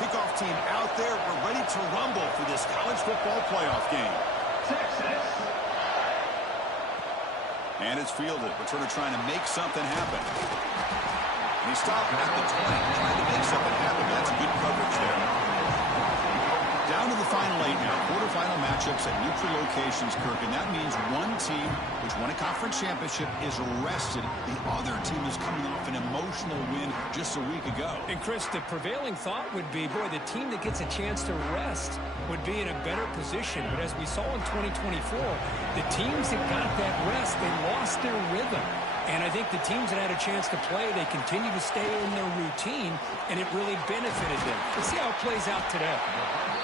Kickoff team out there. We're ready to rumble for this college football playoff game. Texas. And it's fielded. Returner trying to make something happen. And he stopped at the 20, trying to make something happen. That's good coverage there. Down to the final 8 now. Quarterfinal matchups at neutral locations, Kirk. And that means one team, which won a conference championship, is rested. The other team is coming off an emotional win just a week ago. And, Chris, the prevailing thought would be, boy, the team that gets a chance to rest would be in a better position. But as we saw in 2024, the teams that got that rest, they lost their rhythm. And I think the teams that had a chance to play, they continue to stay in their routine, and it really benefited them. Let's see how it plays out today.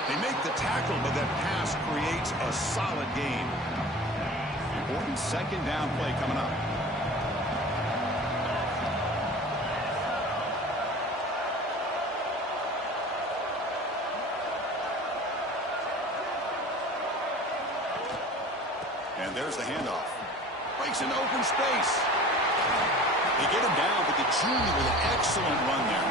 They make the tackle, but that pass creates a solid game. Important second down play coming up. And there's the handoff. Breaks into open space. They get him down, but the junior with an excellent run there.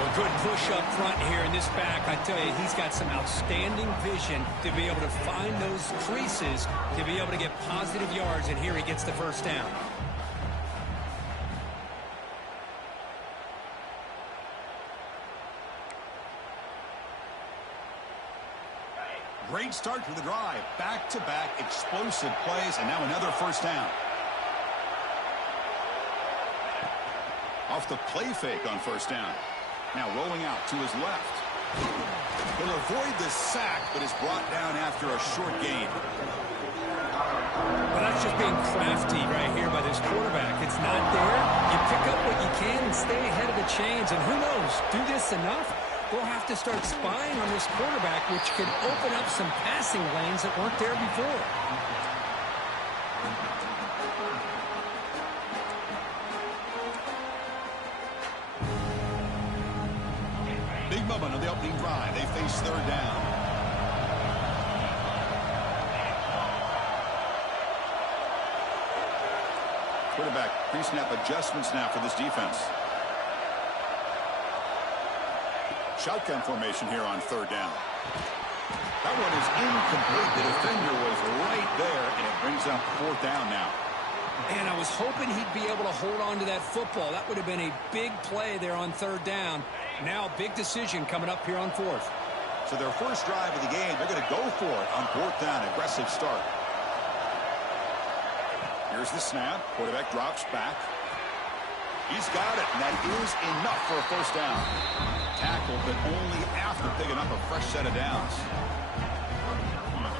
Well, good push up front here in this back. I tell you, he's got some outstanding vision to be able to find those creases, to be able to get positive yards, and here he gets the first down. Great start to the drive. Back-to-back explosive plays, and now another first down. Off the play fake on first down. Now rolling out to his left. He'll avoid the sack, but is brought down after a short gain. Well, that's just being crafty right here by this quarterback. It's not there. You pick up what you can and stay ahead of the chains. And who knows, do this enough, we'll have to start spying on this quarterback, which could open up some passing lanes that weren't there before. Big moment on the opening drive. They face third down. Quarterback pre-snap adjustments now for this defense. Shotgun formation here on third down. That one is incomplete. The defender was right there, and it brings up fourth down now. And I was hoping he'd be able to hold on to that football. That would have been a big play there on third down. Now, big decision coming up here on fourth. So their first drive of the game, they're going to go for it on fourth down. Aggressive start. Here's the snap. Quarterback drops back. He's got it, and that is enough for a first down. Tackle, but only after picking up a fresh set of downs.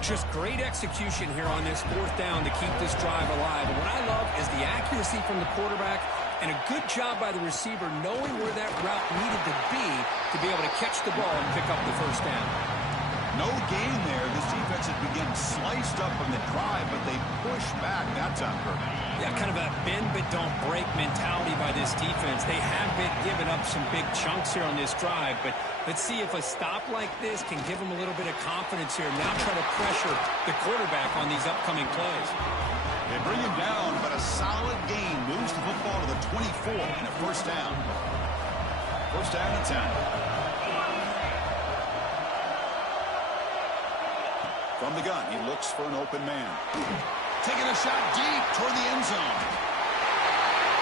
Just great execution here on this fourth down to keep this drive alive. And what I love is the accuracy from the quarterback and a good job by the receiver knowing where that route needed to be able to catch the ball and pick up the first down. No gain there. This defense has been getting sliced up on the drive, but they push back. That's on purpose. Yeah, kind of a bend but don't break mentality by this defense. They have been giving up some big chunks here on this drive, but let's see if a stop like this can give them a little bit of confidence here. Now try to pressure the quarterback on these upcoming plays. They bring him down, but a solid gain moves the football to the 24 and a first down. First down and 10. From the gun, he looks for an open man. Taking a shot deep toward the end zone.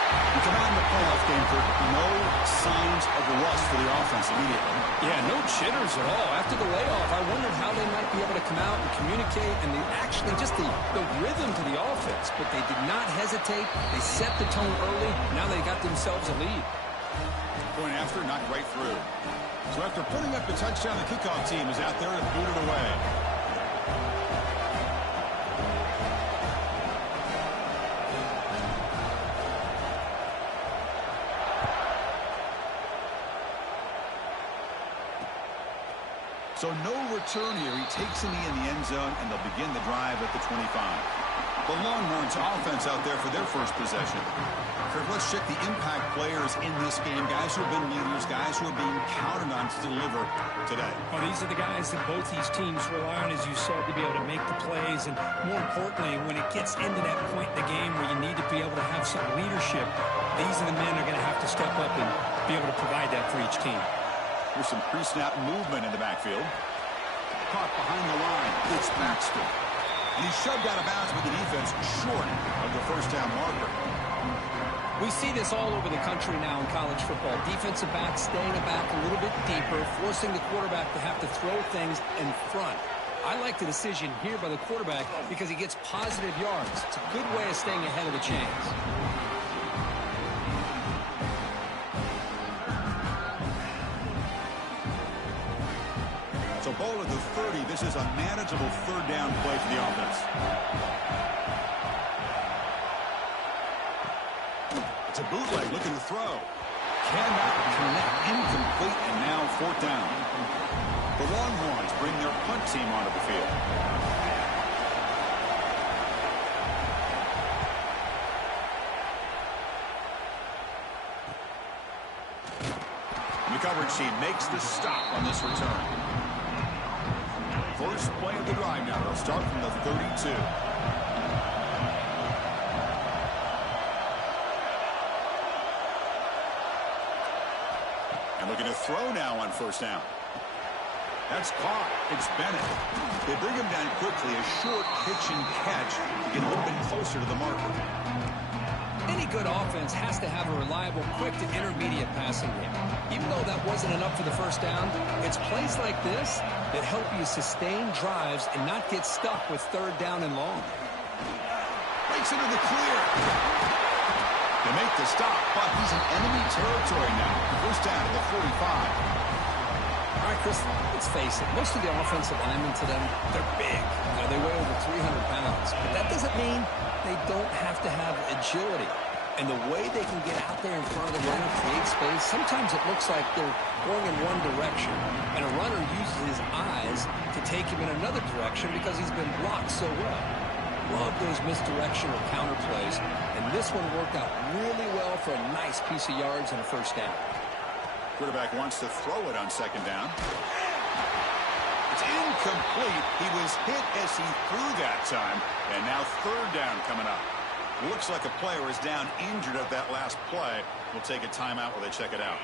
You come out in the playoff game for no signs of rust for the offense immediately. Yeah, no jitters at all. After the layoff, I wondered how they might be able to come out and communicate and actually just the rhythm to the offense. But they did not hesitate. They set the tone early. Now they got themselves a lead. Going after, knocked right through. So after putting up the touchdown, the kickoff team is out there to boot it away. So no return here. He takes a knee in the end zone, and they'll begin the drive at the 25. The Longhorns offense out there for their first possession. Kirk, let's check the impact players in this game. Guys who have been leaders, guys who are being counted on to deliver today. Well, these are the guys that both these teams rely on, as you said, to be able to make the plays. And more importantly, when it gets into that point in the game where you need to be able to have some leadership, these are the men that are going to have to step up and be able to provide that for each team. Here's some pre-snap movement in the backfield. Caught behind the line. It's Baxter. And he's shoved out of bounds with the defense short of the first down marker. We see this all over the country now in college football. Defensive backs staying back a little bit deeper, forcing the quarterback to have to throw things in front. I like the decision here by the quarterback because he gets positive yards. It's a good way of staying ahead of the chains. So ball at the 30. This is a manageable third down play for the offense. It's a bootleg looking to throw. Cannot connect. Incomplete, and now fourth down. The Longhorns bring their punt team onto the field. The coverage team makes the stop on this return. First play of the drive now. They'll start from the 32. And looking to throw now on first down. That's caught. It's Bennett. They bring him down quickly. A short pitch and catch to get a little bit closer to the marker. Any good offense has to have a reliable, quick to intermediate passing game. Even though that wasn't enough for the first down, it's plays like this that help you sustain drives and not get stuck with third down and long. Breaks into the clear. They make the stop, but he's in enemy territory now. First down to the 45. All right, Chris, let's face it. Most of the offensive linemen to them, they're big. You know, they weigh over 300 pounds. But that doesn't mean they don't have to have agility. And the way they can get out there in front of the runner, create space, sometimes it looks like they're going in one direction. And a runner uses his eyes to take him in another direction because he's been blocked so well. Love those misdirection or counter plays. And this one worked out really well for a nice piece of yards and a first down. Quarterback wants to throw it on second down. It's incomplete. He was hit as he threw that time. And now third down coming up. Looks like a player is down injured at that last play. We'll take a timeout while they check it out.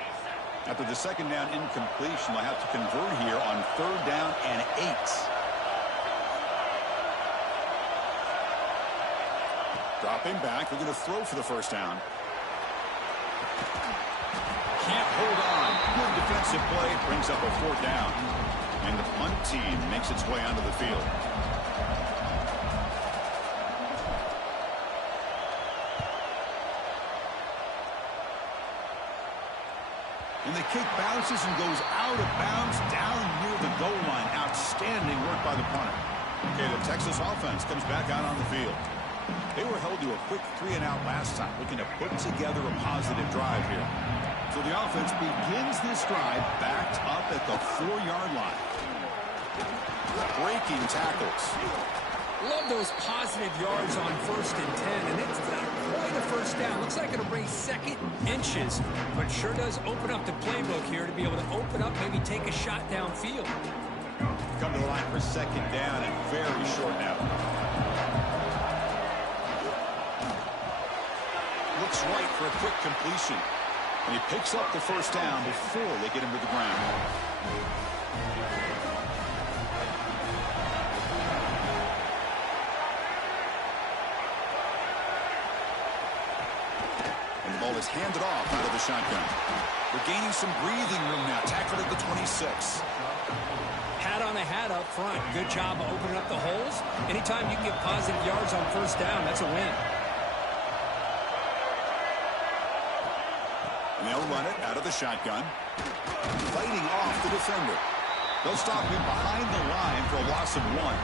After the second down incompletion, they'll have to convert here on third down and 8. Dropping back. They're going to throw for the first down. Can't hold on. Good defensive play. Brings up a fourth down. And the punt team makes its way onto the field. And the kick bounces and goes out of bounds down near the goal line. Outstanding work by the punter. Okay, the Texas offense comes back out on the field. They were held to a quick 3-and-out last time, looking to put together a positive drive here. So the offense begins this drive backed up at the 4-yard line. Breaking tackles. Love those positive yards on 1st and 10, and it's not quite a first down. Looks like it'll bring second inches, but sure does open up the playbook here to be able to open up, maybe take a shot downfield. Come to the line for second down and very short now. Looks right for a quick completion. And he picks up the first down before they get him to the ground. And the ball is handed off out of the shotgun. They're gaining some breathing room now. Tackled at the 26. Hat on a hat up front. Good job of opening up the holes. Anytime you can get positive yards on first down, that's a win. And they'll run it out of the shotgun. Fighting off the defender. They'll stop him behind the line for a loss of 1.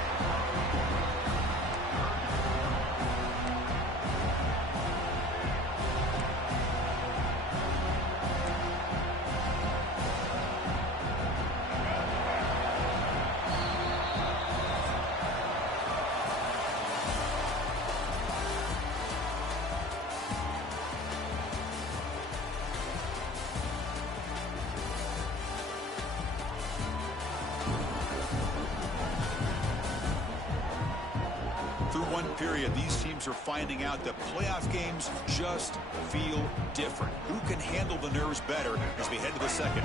Period. These teams are finding out that playoff games just feel different. Who can handle the nerves better as we head to the second?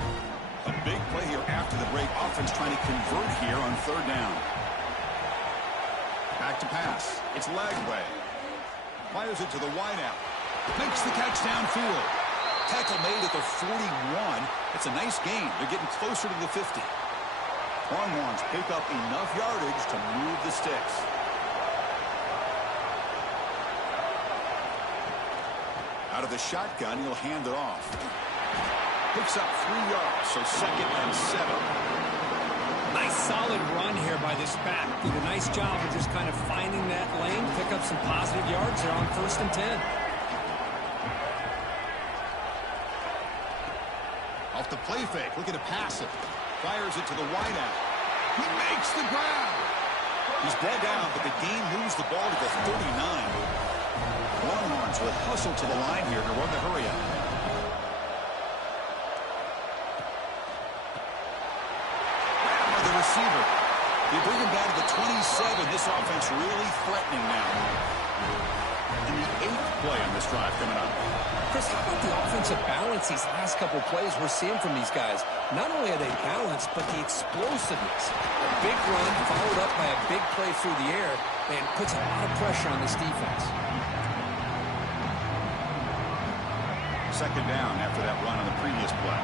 A big play here after the break. Offense trying to convert here on third down. Back to pass. It's Lagway. Fires it to the wideout. Makes the catch downfield. Tackle made at the 41. It's a nice gain. They're getting closer to the 50. Longhorns pick up enough yardage to move the sticks. Out of the shotgun, he'll hand it off. Picks up 3 yards, so 2nd and 7. Nice solid run here by this back. Did a nice job of just kind of finding that lane, pick up some positive yards there on 1st and 10. Off the play fake, looking to pass it. Fires it to the wideout. He makes the grab. He's brought down, but the game moves the ball to the 39. Longhorns will hustle to the line here to run the hurry up. Grab by the receiver. They bring him down to the 27. This offense really threatening now. And the 8th play on this drive coming up. Chris, how about the offensive balance these last couple plays we're seeing from these guys? Not only are they balanced, but the explosiveness. A big run followed up by a big play through the air and puts a lot of pressure on this defense. 2nd down after that run on the previous play.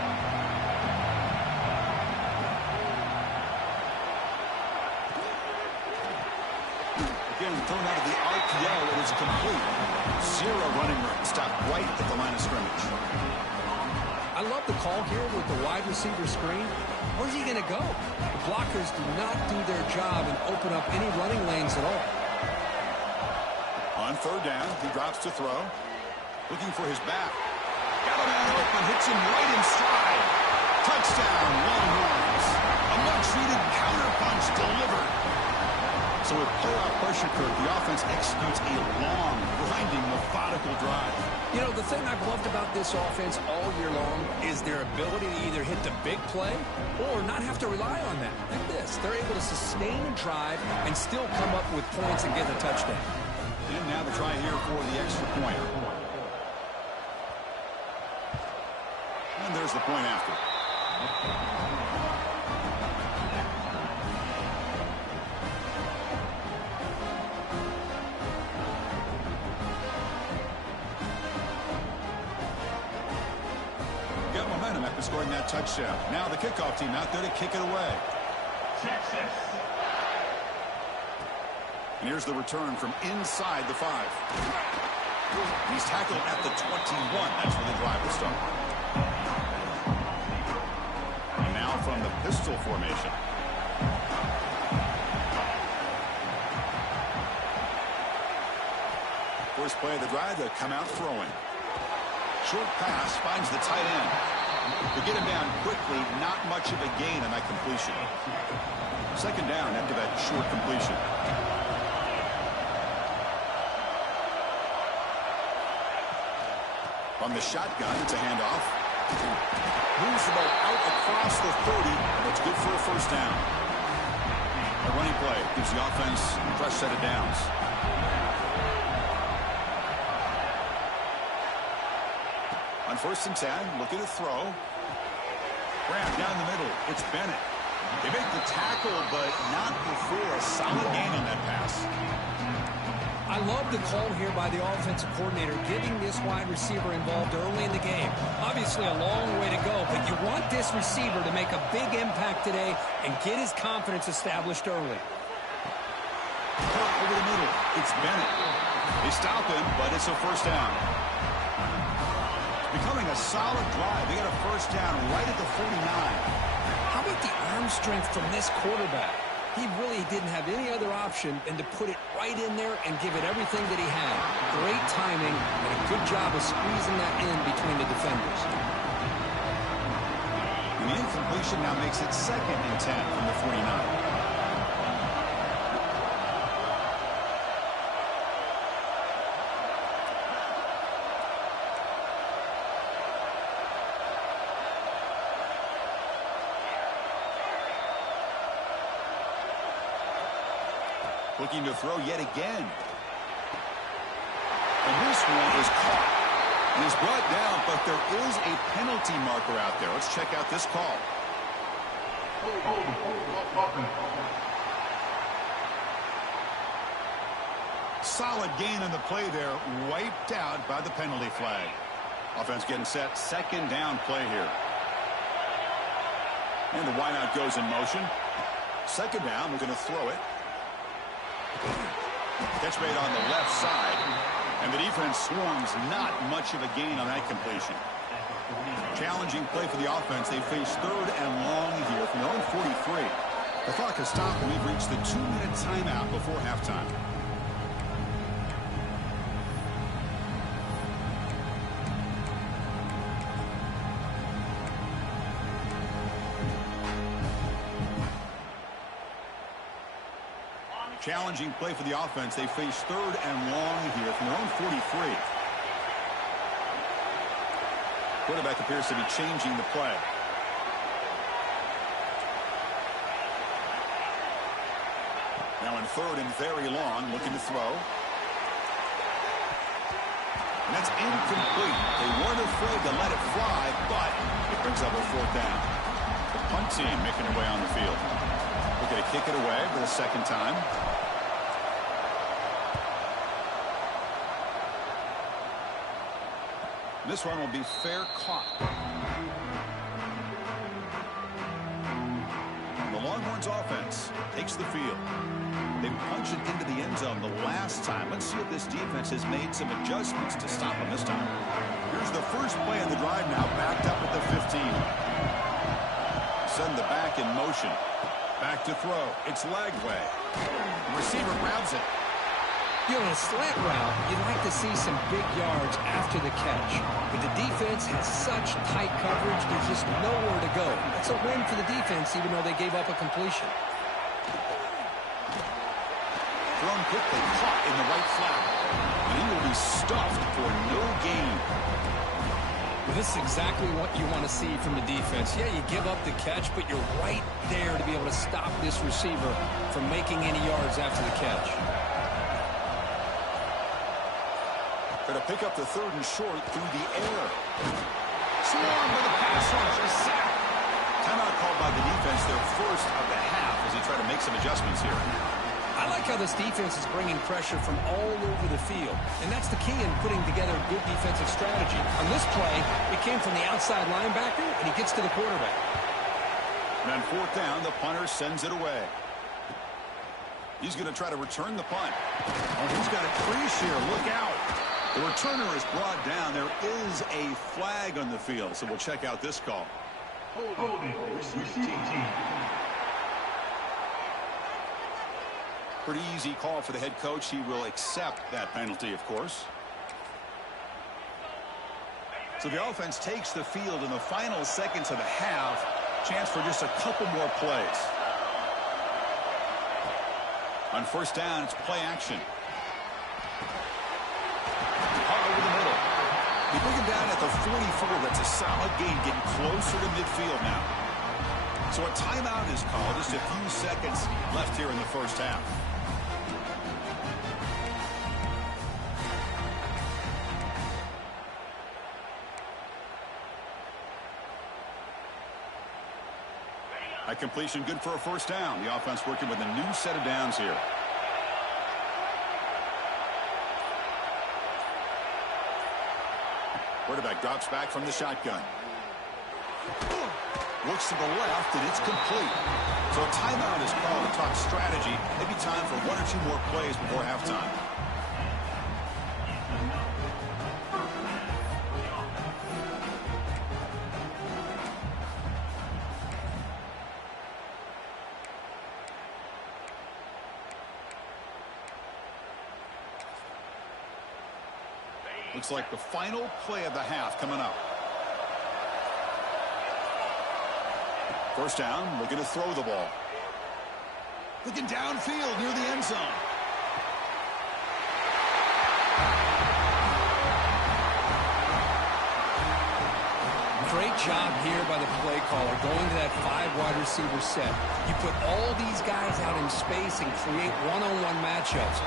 Again, thrown out of the RPO, it is complete. 0 running room. Stopped right at the line of scrimmage. I love the call here with the wide receiver screen. Where's he going to go? The blockers do not do their job and open up any running lanes at all. On 3rd down, he drops to throw. Looking for his back. Got a man open, hits him right in stride. Touchdown, Longhorns. A much-needed counterpunch delivered. So with playoff pressure, Kirk, the offense executes a long, grinding, methodical drive. You know, the thing I've loved about this offense all year long is their ability to either hit the big play or not have to rely on that. Like this. They're able to sustain a drive and still come up with points and get a touchdown. And now the try here for the extra point. And there's the point after. Got momentum after scoring that touchdown. Now the kickoff team out there to kick it away. Texas. And here's the return from inside the 5. He's tackled at the 21. That's where the drive will start. And now from the pistol formation. First play of the drive, they'll come out throwing. Short pass finds the tight end. They get him down quickly, not much of a gain on that completion. 2nd down after that short completion. From the shotgun, it's a handoff. Moves the ball out across the 30, and it's good for a 1st down. A running play gives the offense a fresh set of downs. On 1st and 10, looking to throw. Grab down the middle. It's Bennett. They make the tackle, but not before a solid gain on that pass. I love the call here by the offensive coordinator, getting this wide receiver involved early in the game. Obviously a long way to go, but you want this receiver to make a big impact today and get his confidence established early. Caught over the middle. It's Bennett. They stop him, but it's a 1st down. Becoming a solid drive. They got a 1st down right at the 49. How about the arm strength from this quarterback? He really didn't have any other option than to put it right in there and give it everything that he had. Great timing and a good job of squeezing that in between the defenders. The incompletion now makes it 2nd and 10 from the 49. Looking to throw yet again. And this one is caught. And is brought down, but there is a penalty marker out there. Let's check out this call. Solid gain on the play there, wiped out by the penalty flag. Offense getting set, second down play here. And the wideout goes in motion. Second down, we're going to throw it. Catch made on the left side. And the defense swarms, not much of a gain on that completion. Challenging play for the offense. They face third and long here from their own 43. The clock has stopped and we've reached the 2-minute timeout before halftime. Challenging play for the offense. They face third and long here from their own 43. Quarterback appears to be changing the play. Now in third and very long, looking to throw. And that's incomplete. They weren't afraid to let it fly, but it brings up a fourth down. The punt team making their way on the field. Looking to kick it away for the second time. This one will be fair caught. The Longhorns offense takes the field. They punched it into the end zone the last time. Let's see if this defense has made some adjustments to stop them this time. Here's the first play of the drive now, backed up at the 15. Send the back in motion. Back to throw. It's Lagway. The receiver grabs it. You know, in a slant route, you'd like to see some big yards after the catch. But the defense has such tight coverage, there's just nowhere to go. That's a win for the defense, even though they gave up a completion. Thrown quickly, caught in the right flat. And he will be stuffed for no gain. Well, this is exactly what you want to see from the defense. Yeah, you give up the catch, but you're right there to be able to stop this receiver from making any yards after the catch. Going to pick up the third and short through the air. Swarm with a pass rush, a sack. Timeout called by the defense, their first of the half, as they try to make some adjustments here. I like how this defense is bringing pressure from all over the field, and that's the key in putting together a good defensive strategy. On this play, it came from the outside linebacker, and he gets to the quarterback. And on fourth down, the punter sends it away. He's going to try to return the punt. Oh, he's got a crease here. Look out. The returner is brought down. There is a flag on the field, so we'll check out this call. Pretty easy call for the head coach. He will accept that penalty, of course. So the offense takes the field in the final seconds of the half. Chance for just a couple more plays. On first down, it's play action. Over the middle. They bring him down at the 44. That's a solid gain, getting closer to midfield now. So a timeout is called. Just a few seconds left here in the first half. That completion good for a first down. The offense working with a new set of downs here. Quarterback drops back from the shotgun. Looks to the left, and it's complete. So a timeout is called to talk strategy. Maybe time for one or two more plays before halftime. Looks like the final play of the half coming up. First down, looking to throw the ball. Looking downfield near the end zone. Great job here by the play caller going to that 5 wide receiver set. You put all these guys out in space and create one-on-one matchups.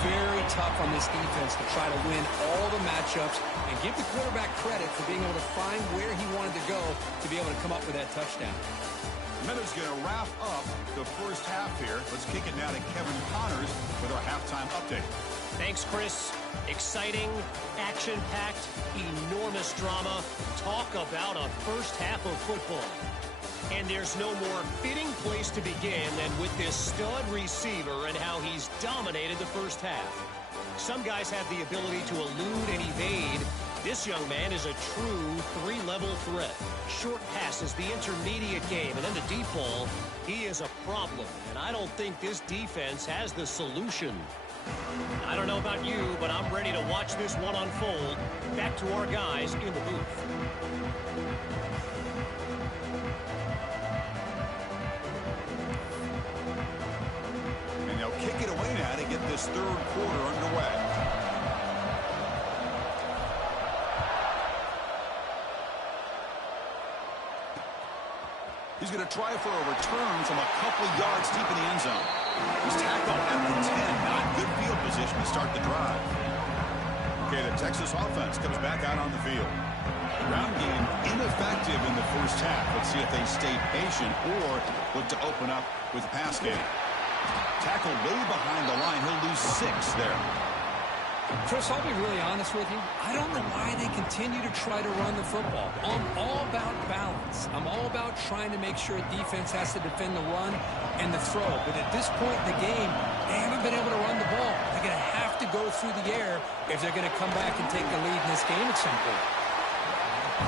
Very tough on this defense to try to win all the matchups and give the quarterback credit for being able to find where he wanted to go to be able to come up with that touchdown. Minutes going to wrap up the first half here. Let's kick it now to Kevin Connors with our halftime update. Thanks, Chris. Exciting, action-packed, enormous drama. Talk about a first half of football. And there's no more fitting place to begin than with this stud receiver and how he's dominated the first half. Some guys have the ability to elude and evade. This young man is a true three-level threat. Short passes, the intermediate game, and then the deep ball. He is a problem, and I don't think this defense has the solution. I don't know about you, but I'm ready to watch this one unfold. Back to our guys in the booth. And they'll kick it away now to get this third quarter underway. He's going to try for a return from a couple yards deep in the end zone. He's tackled at the 10. Not good field position to start the drive. Okay, the Texas offense comes back out on the field. The ground game ineffective in the first half. Let's see if they stay patient or look to open up with the pass game. Tackled way behind the line. He'll lose 6 there. Chris, I'll be really honest with you. I don't know why they continue to try to run the football. I'm all about balance. I'm all about trying to make sure defense has to defend the run and the throw. But at this point in the game, they haven't been able to run the ball. They're going to have to go through the air if they're going to come back and take the lead in this game at some point.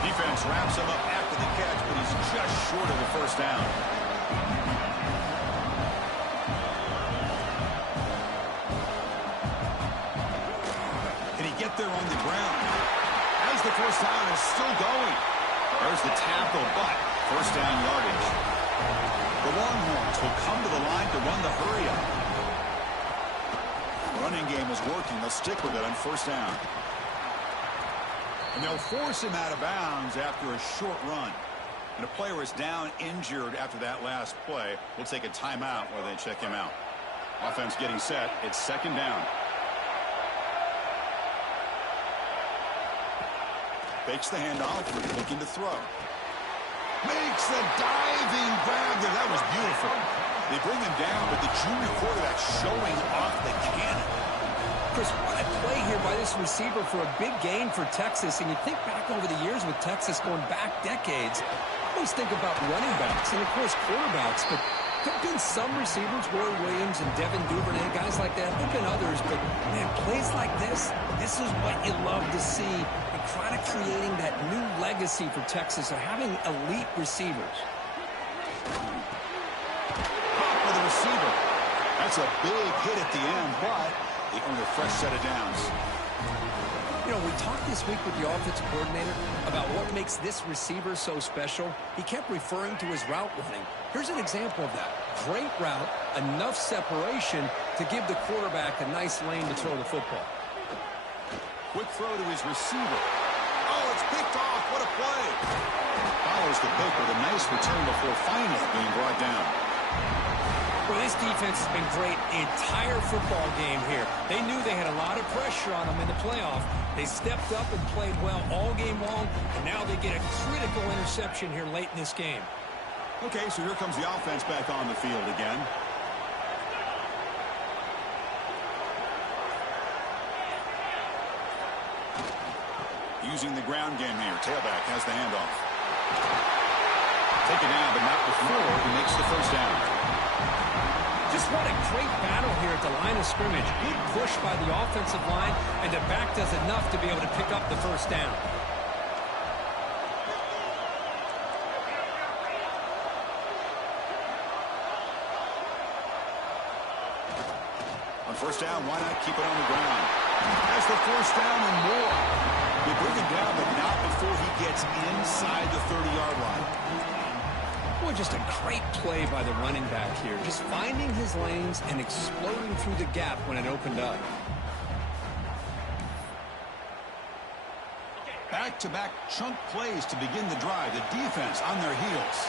Defense wraps him up after the catch, but he's just short of the first down. There on the ground as the first down is still going. There's the tackle, but first down yardage. The Longhorns will come to the line to run the hurry up. The running game is working. They'll stick with it on first down. And they'll force him out of bounds after a short run. And a player is down injured after that last play. We'll take a timeout while they check him out. Offense getting set. It's second down. Fakes the handoff, looking to throw. Makes the diving grab there. That was beautiful. They bring him down, but the junior quarterback showing off the cannon. Chris, what a play here by this receiver for a big gain for Texas. And you think back over the years with Texas going back decades, I always think about running backs and, of course, quarterbacks. But there have been some receivers, Roy Williams and Devin Duvernay, guys like that. There have been others, but, man, plays like this is what you love to see. Kind of creating that new legacy for Texas of having elite receivers. Pop for the receiver. That's a big hit at the end, but they earn a fresh set of downs. You know, we talked this week with the offensive coordinator about what makes this receiver so special. He kept referring to his route running. Here's an example of that. Great route, enough separation to give the quarterback a nice lane to throw the football. Quick throw to his receiver. Oh, it's picked off. What a play. Follows the pick with a nice return before finally being brought down. Well, this defense has been great the entire football game here. They knew they had a lot of pressure on them in the playoff. They stepped up and played well all game long, and now they get a critical interception here late in this game. Okay, so here comes the offense back on the field again. Using the ground game here. Tailback has the handoff. Taken down, but not before he makes the first down. Just what a great battle here at the line of scrimmage. Good push by the offensive line, and the back does enough to be able to pick up the first down. On first down, why not keep it on the ground? Has the first down and more. They bring him down, but not before he gets inside the 30-yard line. Boy, just a great play by the running back here. Just finding his lanes and exploding through the gap when it opened up. Back-to-back chunk plays to begin the drive. The defense on their heels.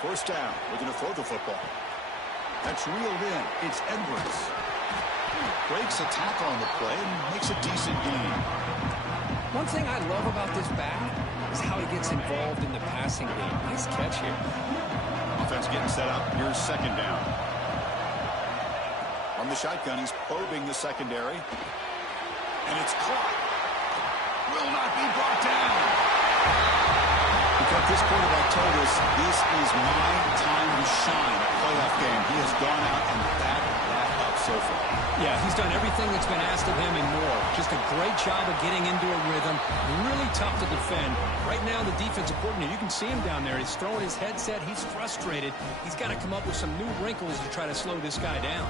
First down. Looking to throw the football. That's reeled in. It's Edwards. Breaks a tackle on the play and makes a decent gain. One thing I love about this back is how he gets involved in the passing game. Nice catch here. Offense getting set up. Here's second down. From the shotgun, he's probing the secondary. And it's caught. Will not be brought down. Because this quarterback told us this is my time to shine. A playoff game. He has gone out and backed that up so far. Yeah, he's done everything that's been asked of him and more. Just a great job of getting into a rhythm. Really tough to defend. Right now, the defensive coordinator, you can see him down there. He's throwing his headset. He's frustrated. He's got to come up with some new wrinkles to try to slow this guy down.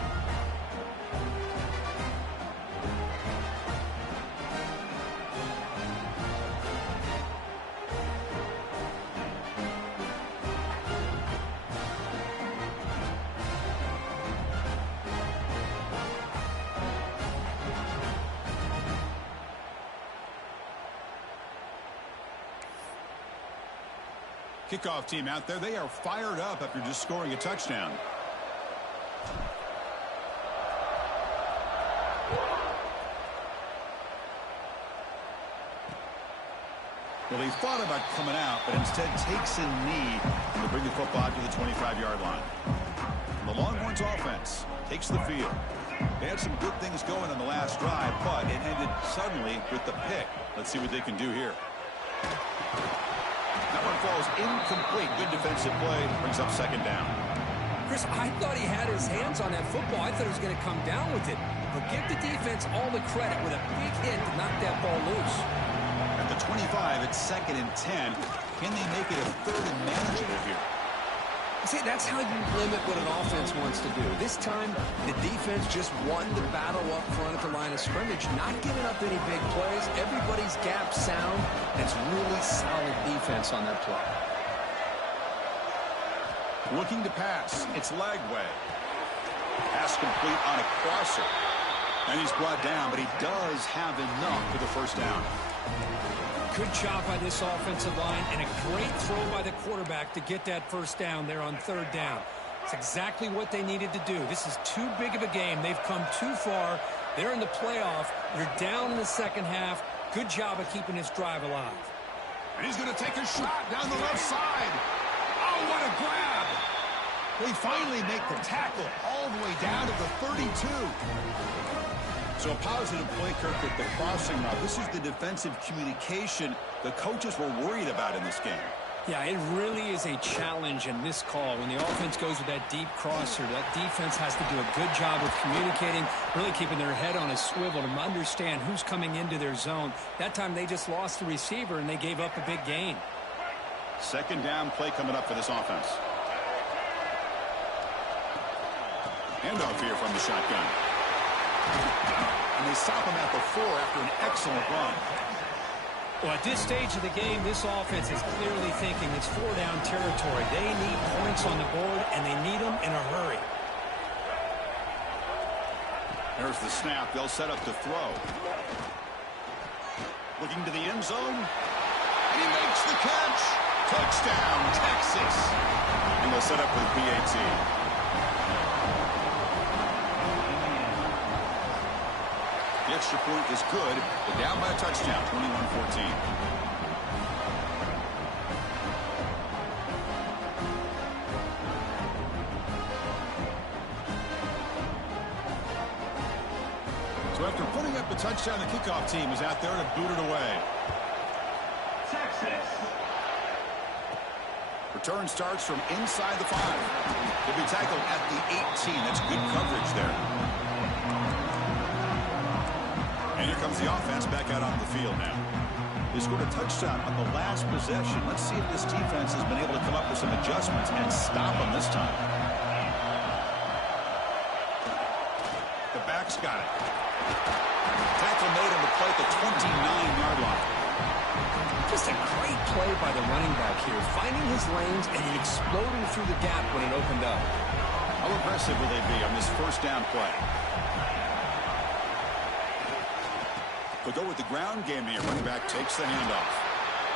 Kickoff team out there. They are fired up after just scoring a touchdown. Well, he thought about coming out, but instead takes a knee to bring the football to the 25-yard line. And the Longhorns offense takes the field. They had some good things going on the last drive, but it ended suddenly with the pick. Let's see what they can do here. That one falls incomplete. Good defensive play. Brings up second down. Chris, I thought he had his hands on that football. I thought he was going to come down with it. But give the defense all the credit with a big hit to knock that ball loose. At the 25, it's 2nd and 10. Can they make it a 3rd and manageable here? See, that's how you limit what an offense wants to do. This time, the defense just won the battle up front at the line of scrimmage, not giving up any big plays. Everybody's gap sound. It's really solid defense on that play. Looking to pass. It's Lagway. Pass complete on a crosser. And he's brought down, but he does have enough for the first down. Good job by this offensive line, and a great throw by the quarterback to get that first down there on 3rd down. It's exactly what they needed to do. This is too big of a game. They've come too far. They're in the playoff. You're down in the second half. Good job of keeping this drive alive. And he's going to take a shot down the left side. Oh, what a grab. We finally make the tackle all the way down to the 32. So a positive play, Kirk, with the crossing route. This is the defensive communication the coaches were worried about in this game. Yeah, it really is a challenge in this call. When the offense goes with that deep crosser, that defense has to do a good job of communicating, really keeping their head on a swivel to understand who's coming into their zone. That time they just lost the receiver and they gave up a big gain. Second down play coming up for this offense. Handoff here from the shotgun. And they stop him at the 4 after an excellent run. Well, at this stage of the game, this offense is clearly thinking it's 4-down territory. They need points on the board, and they need them in a hurry. There's the snap. They'll set up to throw. Looking to the end zone. And he makes the catch. Touchdown, Texas. And they'll set up with PAT. The extra point is good. They're down by a touchdown, 21-14. So after putting up the touchdown, the kickoff team is out there to boot it away. Texas. Return starts from inside the 5. He'll be tackled at the 18. That's good coverage there. And here comes the offense back out on the field now. They scored a touchdown on the last possession. Let's see if this defense has been able to come up with some adjustments and stop them this time. The back's got it. Tackle made on the play at the 29-yard line. Just a great play by the running back here, finding his lanes and exploding through the gap when it opened up. How aggressive will they be on this first down play? They'll go with the ground game here. Running back takes the handoff.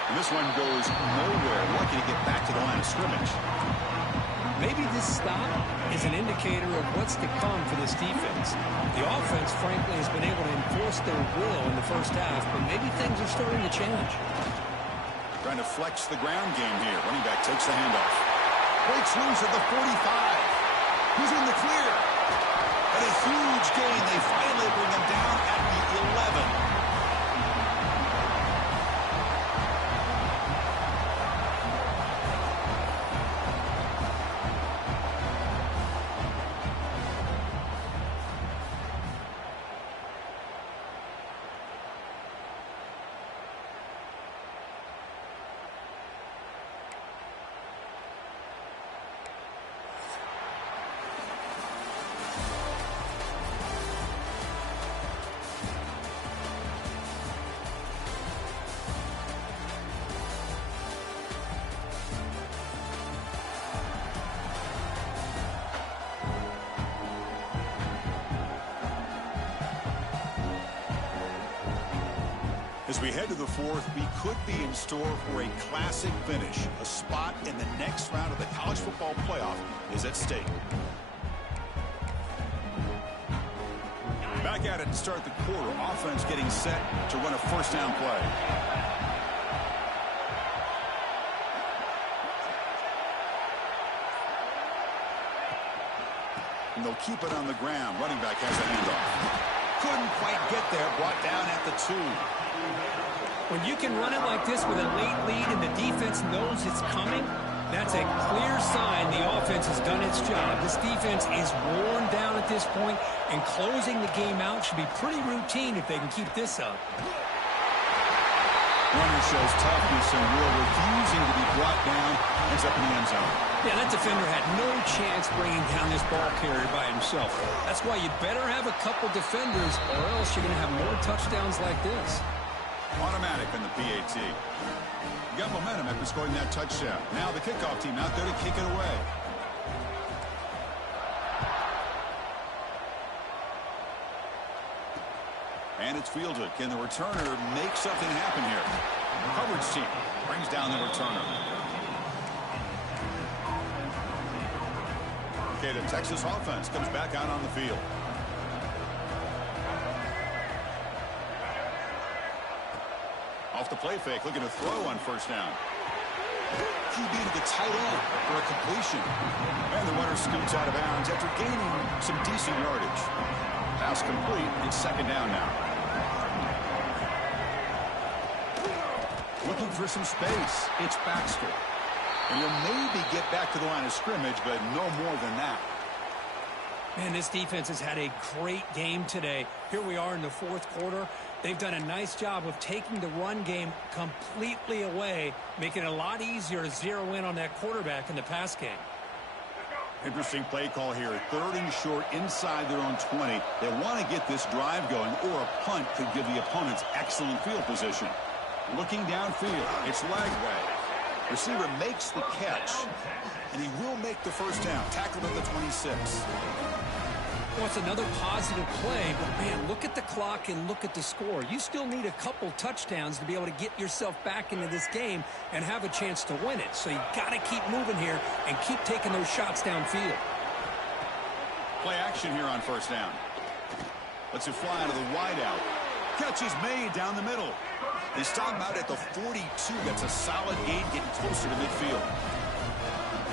And this one goes nowhere. Lucky to get back to the line of scrimmage. Maybe this stop is an indicator of what's to come for this defense. The offense, frankly, has been able to enforce their will in the first half, but maybe things are starting to change. Trying to flex the ground game here. Running back takes the handoff. Breaks loose at the 45. He's in the clear. And a huge gain. They finally bring him down at the 11. As we head to the fourth, we could be in store for a classic finish. A spot in the next round of the college football playoff is at stake. Back at it to start the quarter. Offense getting set to run a first down play. And they'll keep it on the ground. Running back has a handoff. Couldn't quite get there. Brought down at the 2. When you can run it like this with a late lead and the defense knows it's coming, that's a clear sign the offense has done its job. This defense is worn down at this point, and closing the game out should be pretty routine if they can keep this up. Runner shows toughness and will, refusing to be brought down. Ends up in the end zone. Yeah, that defender had no chance bringing down this ball carrier by himself. That's why you better have a couple defenders, or else you're going to have more touchdowns like this. Automatic in the PAT. You got momentum after scoring that touchdown. Now the kickoff team out there to kick it away. And it's fielded. Can the returner make something happen here? The coverage team brings down the returner. Okay, the Texas offense comes back out on the field. Off the play fake, looking to throw on first down. QB to the tight end for a completion. And the runner scoots out of bounds after gaining some decent yardage. Pass complete. It's second down now. Looking for some space. It's Baxter. And he'll maybe get back to the line of scrimmage, but no more than that. Man, this defense has had a great game today. Here we are in the fourth quarter. They've done a nice job of taking the run game completely away, making it a lot easier to zero in on that quarterback in the pass game. Interesting play call here. 3rd and short inside their own 20. They want to get this drive going, or a punt could give the opponents excellent field position. Looking downfield, it's Lagway. Receiver makes the catch, and he will make the first down. Tackled at the 26. Well, it's another positive play, but man, look at the clock and look at the score. You still need a couple touchdowns to be able to get yourself back into this game and have a chance to win it. So you got to keep moving here and keep taking those shots downfield. Play action here on first down. Lets it fly out of the wideout. Catch is made down the middle. They stop him out at the 42. That's a solid gain, getting closer to midfield.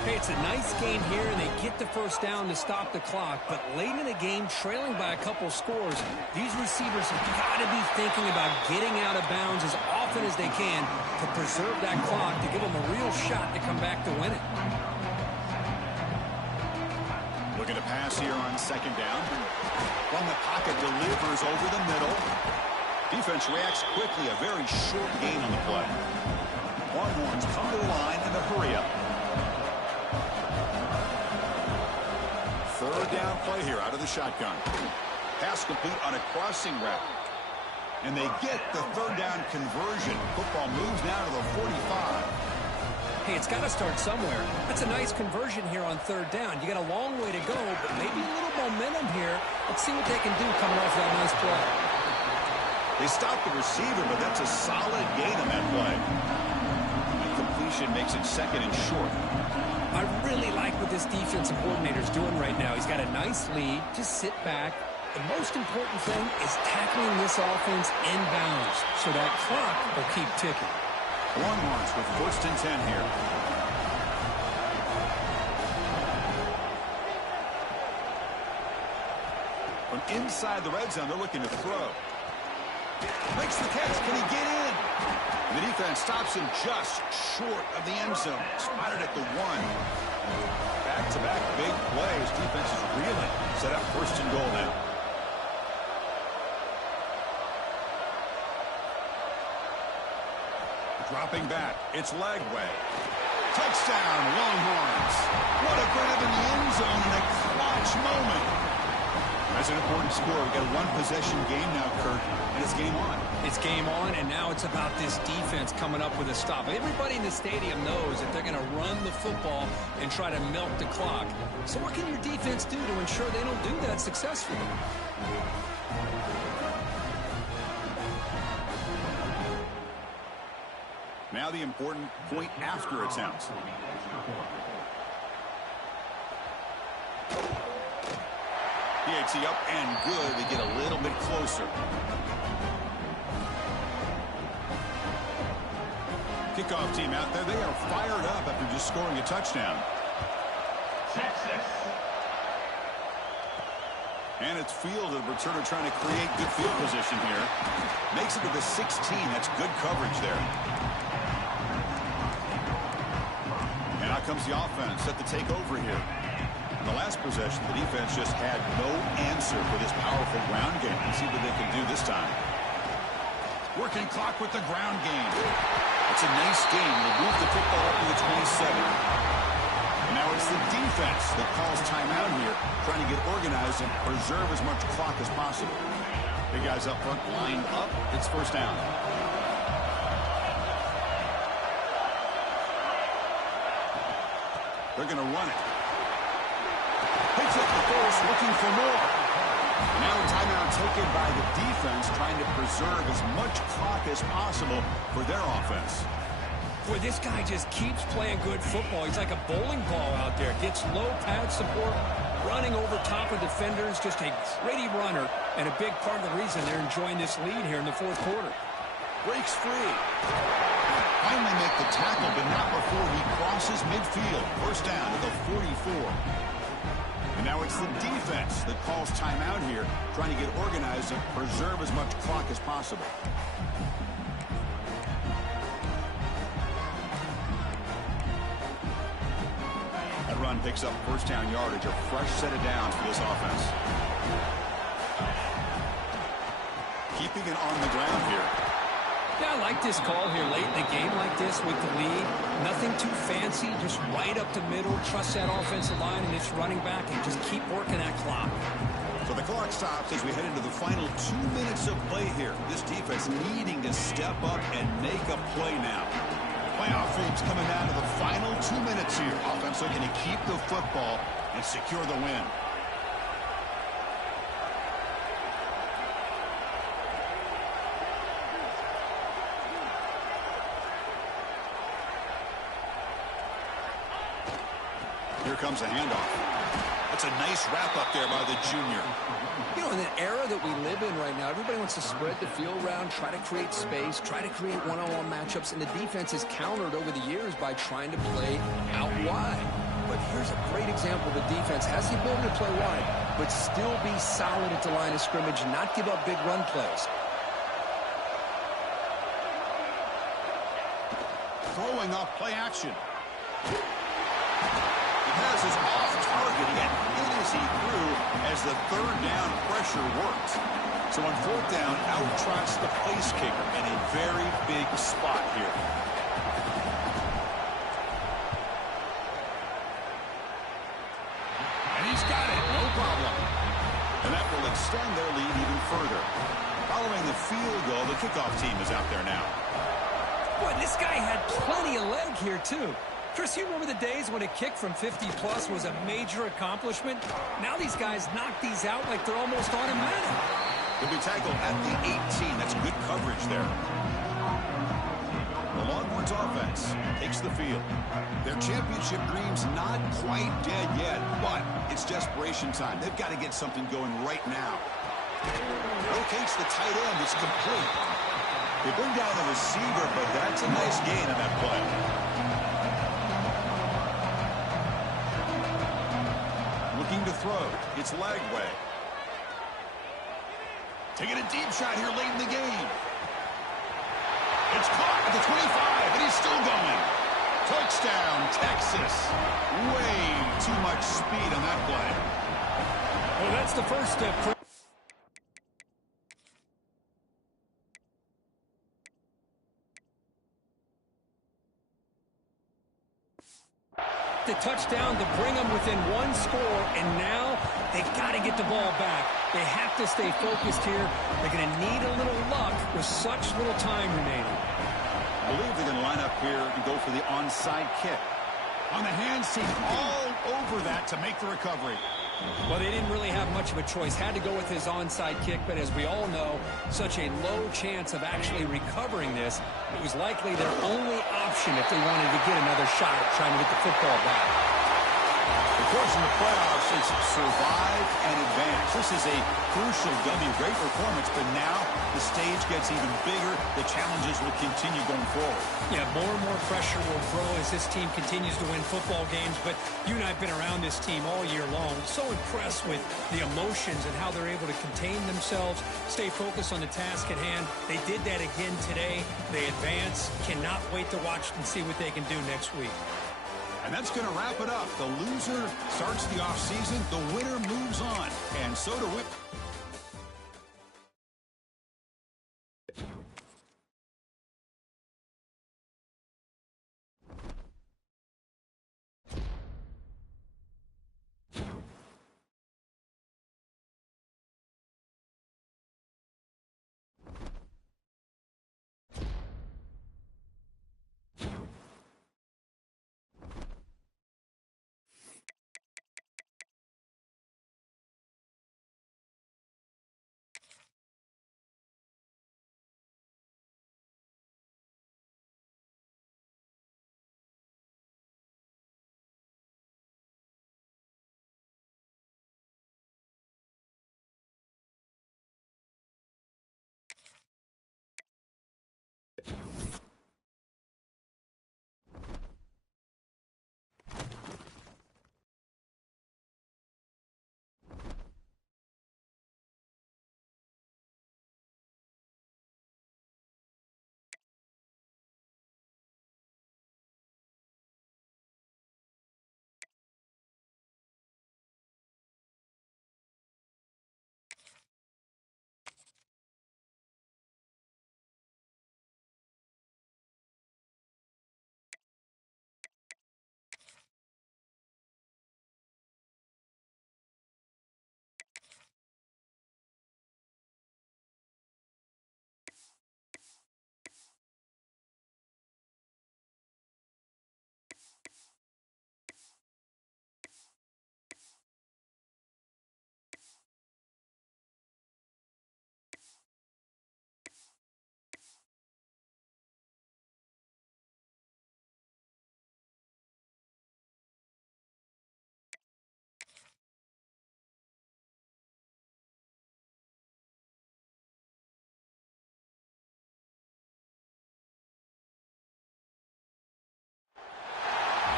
Hey, it's a nice game here, and they get the first down to stop the clock. But late in the game, trailing by a couple scores, these receivers have got to be thinking about getting out of bounds as often as they can to preserve that clock, to give them a real shot to come back to win it. Looking to pass here on second down. From the pocket, delivers over the middle. Defense reacts quickly. A very short gain on the play. Longhorns come to the line in the hurry-up. 3rd down play here out of the shotgun. Pass complete on a crossing route. And they get the 3rd down conversion. Football moves now to the 45. Hey, it's got to start somewhere. That's a nice conversion here on 3rd down. You got a long way to go, but maybe a little momentum here. Let's see what they can do coming off that nice play. They stop the receiver, but that's a solid gain on that play. And completion makes it 2nd and short. I really like what this defensive coordinator is doing right now. He's got a nice lead. Just sit back. The most important thing is tackling this offense inbounds so that clock will keep ticking. Longhorns with 1st and 10 here. From inside the red zone, they're looking to throw. Makes the catch. Can he get in? The defense stops him just short of the end zone. Spotted at the 1. Back-to-back big plays. Defense is reeling. Set up 1st and goal now. Dropping back. It's Lagway. Touchdown, Longhorns. What a grab in the end zone in a clutch moment. That's an important score. We've got a one-possession game now, Kirk, and it's game on. It's game on, and now it's about this defense coming up with a stop. Everybody in the stadium knows that they're going to run the football and try to milk the clock. So what can your defense do to ensure they don't do that successfully? Now the important point after attempt. PAT up and good. They get a little bit closer. Kickoff team out there. They are fired up after just scoring a touchdown. Texas. And it's fielded. Returner trying to create good field position here. Makes it to the 16. That's good coverage there. And out comes the offense set to take over here. In the last possession, the defense just had no answer for this powerful ground game. Let's see what they can do this time. Working clock with the ground game. It's a nice game. They'll move the football up to the 27. And now it's the defense that calls timeout here, trying to get organized and preserve as much clock as possible. Big guys up front lined up. It's 1st down. They're going to run it. Picks up the force, looking for more. Now a timeout taken by the defense, trying to preserve as much clock as possible for their offense. Boy, this guy just keeps playing good football. He's like a bowling ball out there. Gets low pad support, running over top of defenders. Just a gritty runner, and a big part of the reason they're enjoying this lead here in the 4th quarter. Breaks free. Finally make the tackle, but not before he crosses midfield. 1st down at the 44. And now it's the defense that calls timeout here, trying to get organized and preserve as much clock as possible. That run picks up 1st down yardage, a fresh set of downs for this offense. Keeping it on the ground here. Yeah, I like this call here late in the game like this with the lead. Nothing too fancy, just right up the middle. Trust that offensive line and its running back and just keep working that clock. So the clock stops as we head into the final 2 minutes of play here. This defense needing to step up and make a play now. Playoff games coming down to the final 2 minutes here. Offense looking to keep the football and secure the win. Here comes a handoff. That's a nice wrap-up there by the junior. You know, in the era that we live in right now, everybody wants to spread the field around, try to create space, try to create one-on-one matchups, and the defense is countered over the years by trying to play out wide. But here's a great example. The defense has the ability to play wide, but still be solid at the line of scrimmage and not give up big run plays. Throwing off play action. Pass is off target, yet hit as he threw as the 3rd down pressure worked. So on 4th down, out trots the place kicker in a very big spot here. And he's got it, no problem. And that will extend their lead even further. Following the field goal, the kickoff team is out there now. Boy, this guy had plenty of leg here, too. Chris, you remember the days when a kick from 50-plus was a major accomplishment? Now these guys knock these out like they're almost automatic. He'll be tackled at the 18. That's good coverage there. The Longhorns Longhorns offense takes the field. Their championship dream's not quite dead yet, but it's desperation time. They've got to get something going right now. Locates the tight end. It's complete. They bring down the receiver, but that's a nice gain on that play. Looking to throw. It's Lagway. Taking a deep shot here late in the game. It's caught at the 25, and he's still going. Touchdown, Texas. Way too much speed on that play. Well, that's the first step. The touchdown to bring them within one score, and now they've got to get the ball back. They have to stay focused here. They're going to need a little luck with such little time remaining. I believe they're going to line up here and go for the onside kick. On the hands team, all over that to make the recovery. Well, they didn't really have much of a choice. Had to go with his onside kick, but as we all know, such a low chance of actually recovering this. It was likely their only option if they wanted to get another shot at trying to get the football back. Of course, in the playoffs, it's survive and advance. This is a crucial W. Great performance, but now the stage gets even bigger. The challenges will continue going forward. Yeah, more and more pressure will grow as this team continues to win football games, but you and I have been around this team all year long. So impressed with the emotions and how they're able to contain themselves, stay focused on the task at hand. They did that again today. They advance. Cannot wait to watch and see what they can do next week. And that's going to wrap it up. The loser starts the offseason. The winner moves on. And so do we.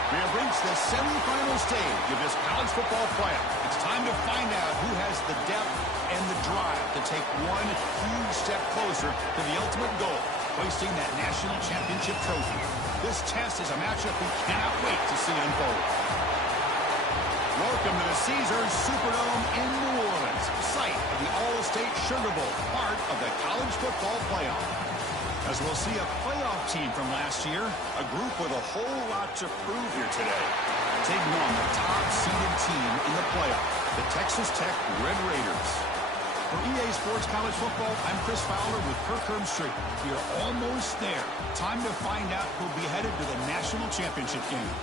We have reached the semifinal stage of this college football playoff. It's time to find out who has the depth and the drive to take one huge step closer to the ultimate goal, hoisting that national championship trophy. This test is a matchup we cannot wait to see unfold. Welcome to the Caesars Superdome in New Orleans, site of the All-State Sugar Bowl, part of the college football playoff. As we'll see a playoff team from last year, a group with a whole lot to prove here today. Taking on the top-seeded team in the playoff, the Texas Tech Red Raiders. For EA Sports College Football, I'm Chris Fowler with Kirk Herbstreit. We are almost there. Time to find out who'll be headed to the national championship game.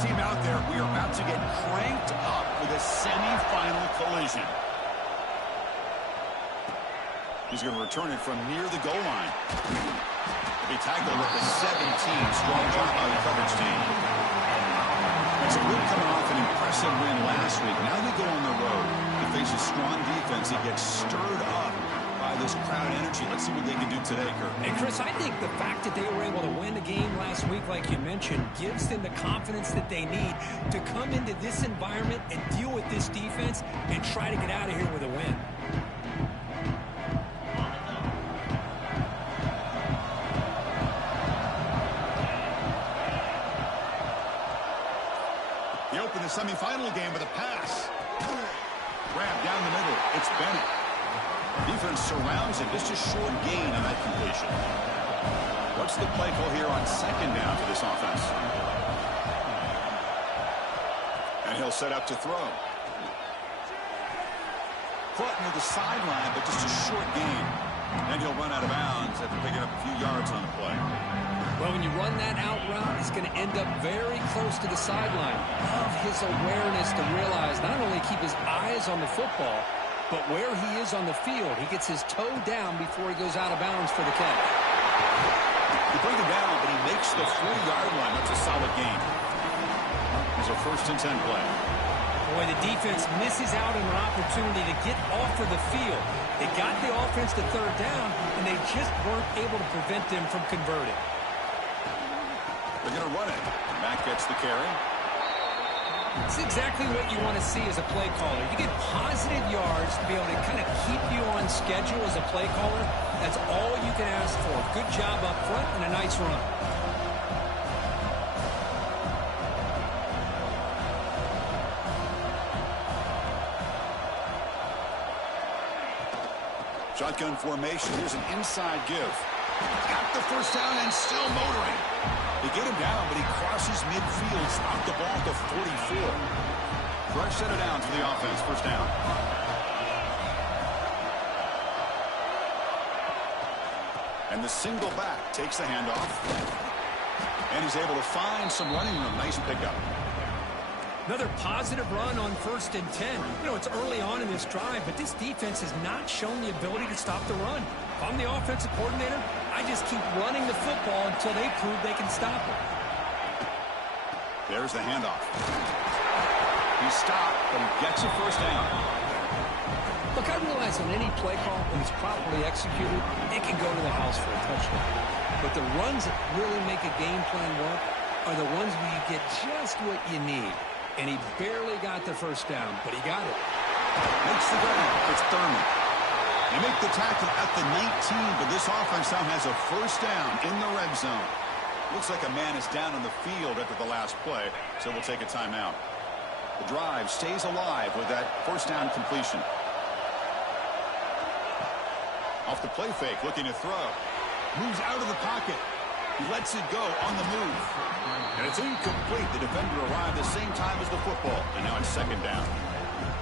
team out there, we are about to get cranked up with a semifinal collision. He's going to return it from near the goal line. They tackle with the 17. Strong job by the coverage team. So we're coming off an impressive win last week. Now they go on the road. They face a strong defense. It gets stirred up by this crowd energy. Let's see what they can do today, Kurt. And Chris, I think the fact that they were able to win the game last week, like you mentioned, gives them the confidence that they need to come into this environment and deal with this defense and try to get out of here with a win. They open the semifinal game with a pass. Grab down the middle. It's Bennett. Defense surrounds him. Just a short gain on that completion. What's the play call here on second down for this offense? And he'll set up to throw. Caught near the sideline, but just a short gain. And he'll run out of bounds after picking up a few yards on the play. Well, when you run that out route, it's going to end up very close to the sideline. Love his awareness to realize not only keep his eyes on the football, but where he is on the field. He gets his toe down before he goes out of bounds for the catch. They bring him down, but he makes the 40-yard line. That's a solid gain. It's a 1st and 10 play. Boy, the defense misses out on an opportunity to get off of the field. They got the offense to 3rd down, and they just weren't able to prevent them from converting. They're going to run it. Mack gets the carry. It's exactly what you want to see as a play caller. You get positive yards to be able to kind of keep you on schedule as a play caller. That's all you can ask for. Good job up front and a nice run. Shotgun formation. Here's an inside give. Got the 1st down and still motoring. They get him down, but he crosses midfield, stopped the ball at the 44. Fresh set of downs for the offense. 1st down. And the single back takes the handoff. And he's able to find some running room. Nice pickup. Another positive run on 1st and 10. You know, it's early on in this drive, but this defense has not shown the ability to stop the run. If I'm the offensive coordinator, I just keep running the football until they prove they can stop it. There's the handoff. He stopped, but he gets a 1st down. Look, I realize on any play call, when it's properly executed, it can go to the house for a touchdown. But the runs that really make a game plan work are the ones where you get just what you need. And he barely got the 1st down, but he got it. Makes the grab. It's Thurman. They make the tackle at the 19, but this offense now has a 1st down in the red zone. Looks like a man is down on the field after the last play, so we'll take a timeout. The drive stays alive with that 1st down completion. Off the play fake, looking to throw. Moves out of the pocket. He lets it go on the move. And it's incomplete. The defender arrived the same time as the football, and now it's 2nd down.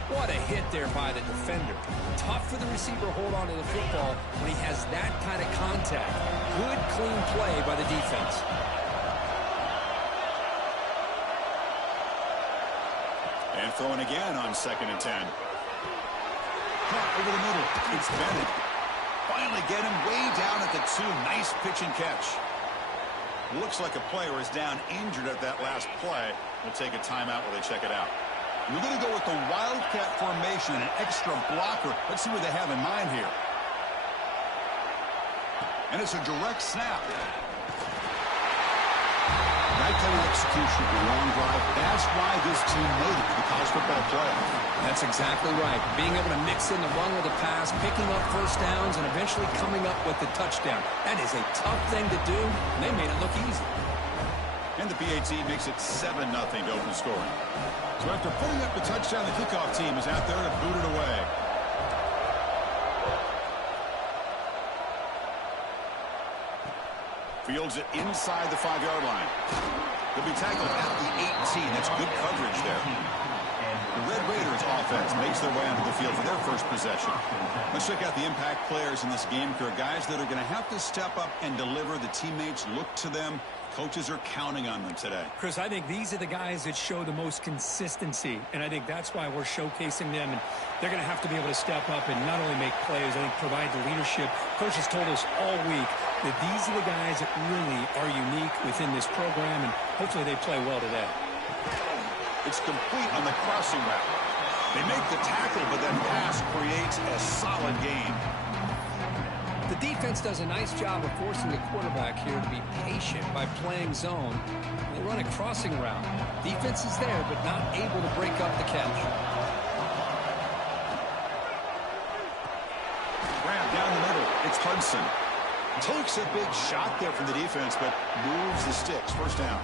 What a hit there by the defender. Tough for the receiver to hold on to the football when he has that kind of contact. Good, clean play by the defense. And throwing again on 2nd and 10. Caught over the middle. It's Bennett. Finally get him way down at the 2. Nice pitch and catch. Looks like a player is down injured at that last play. We'll take a timeout while they check it out. We're going to go with the Wildcat formation and an extra blocker. Let's see what they have in mind here. And it's a direct snap. That kind of execution of the long drive, that's why this team made it to the college football playoff. That's exactly right. Being able to mix in the run with the pass, picking up 1st downs, and eventually coming up with the touchdown. That is a tough thing to do, and they made it look easy. And the PAT makes it 7-0 to open scoring. So after putting up the touchdown, the kickoff team is out there to boot it away. Fields it inside the 5-yard line. He'll be tackled at the 18. That's good coverage there. The Red Raiders offense makes their way onto the field for their first possession. Let's check out the impact players in this game. There are guys that are going to have to step up and deliver. The teammates look to them. Coaches are counting on them today. Chris, I think these are the guys that show the most consistency, and I think that's why we're showcasing them. And they're going to have to be able to step up and not only make plays, I think provide the leadership. Coach has told us all week that these are the guys that really are unique within this program, and hopefully they play well today. It's complete on the crossing route. They make the tackle, but that pass creates a solid gain. The defense does a nice job of forcing the quarterback here to be patient by playing zone. They run a crossing route. Defense is there, but not able to break up the catch. Grab down the middle. It's Hudson. Takes a big shot there from the defense, but moves the sticks. First down.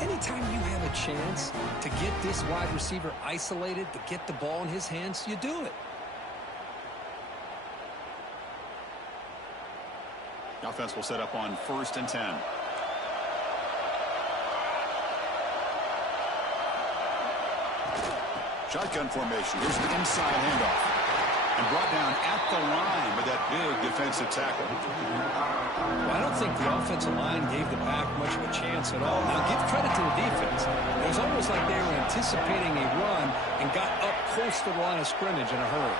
Anytime you have a chance to get this wide receiver isolated, to get the ball in his hands, you do it. The offense will set up on 1st and 10. Shotgun formation. Here's an inside handoff. And brought down at the line with that big defensive tackle. Well, I don't think the offensive line gave the back much of a chance at all. Now, give credit to the defense. It was almost like they were anticipating a run and got up close to the line of scrimmage in a hurry.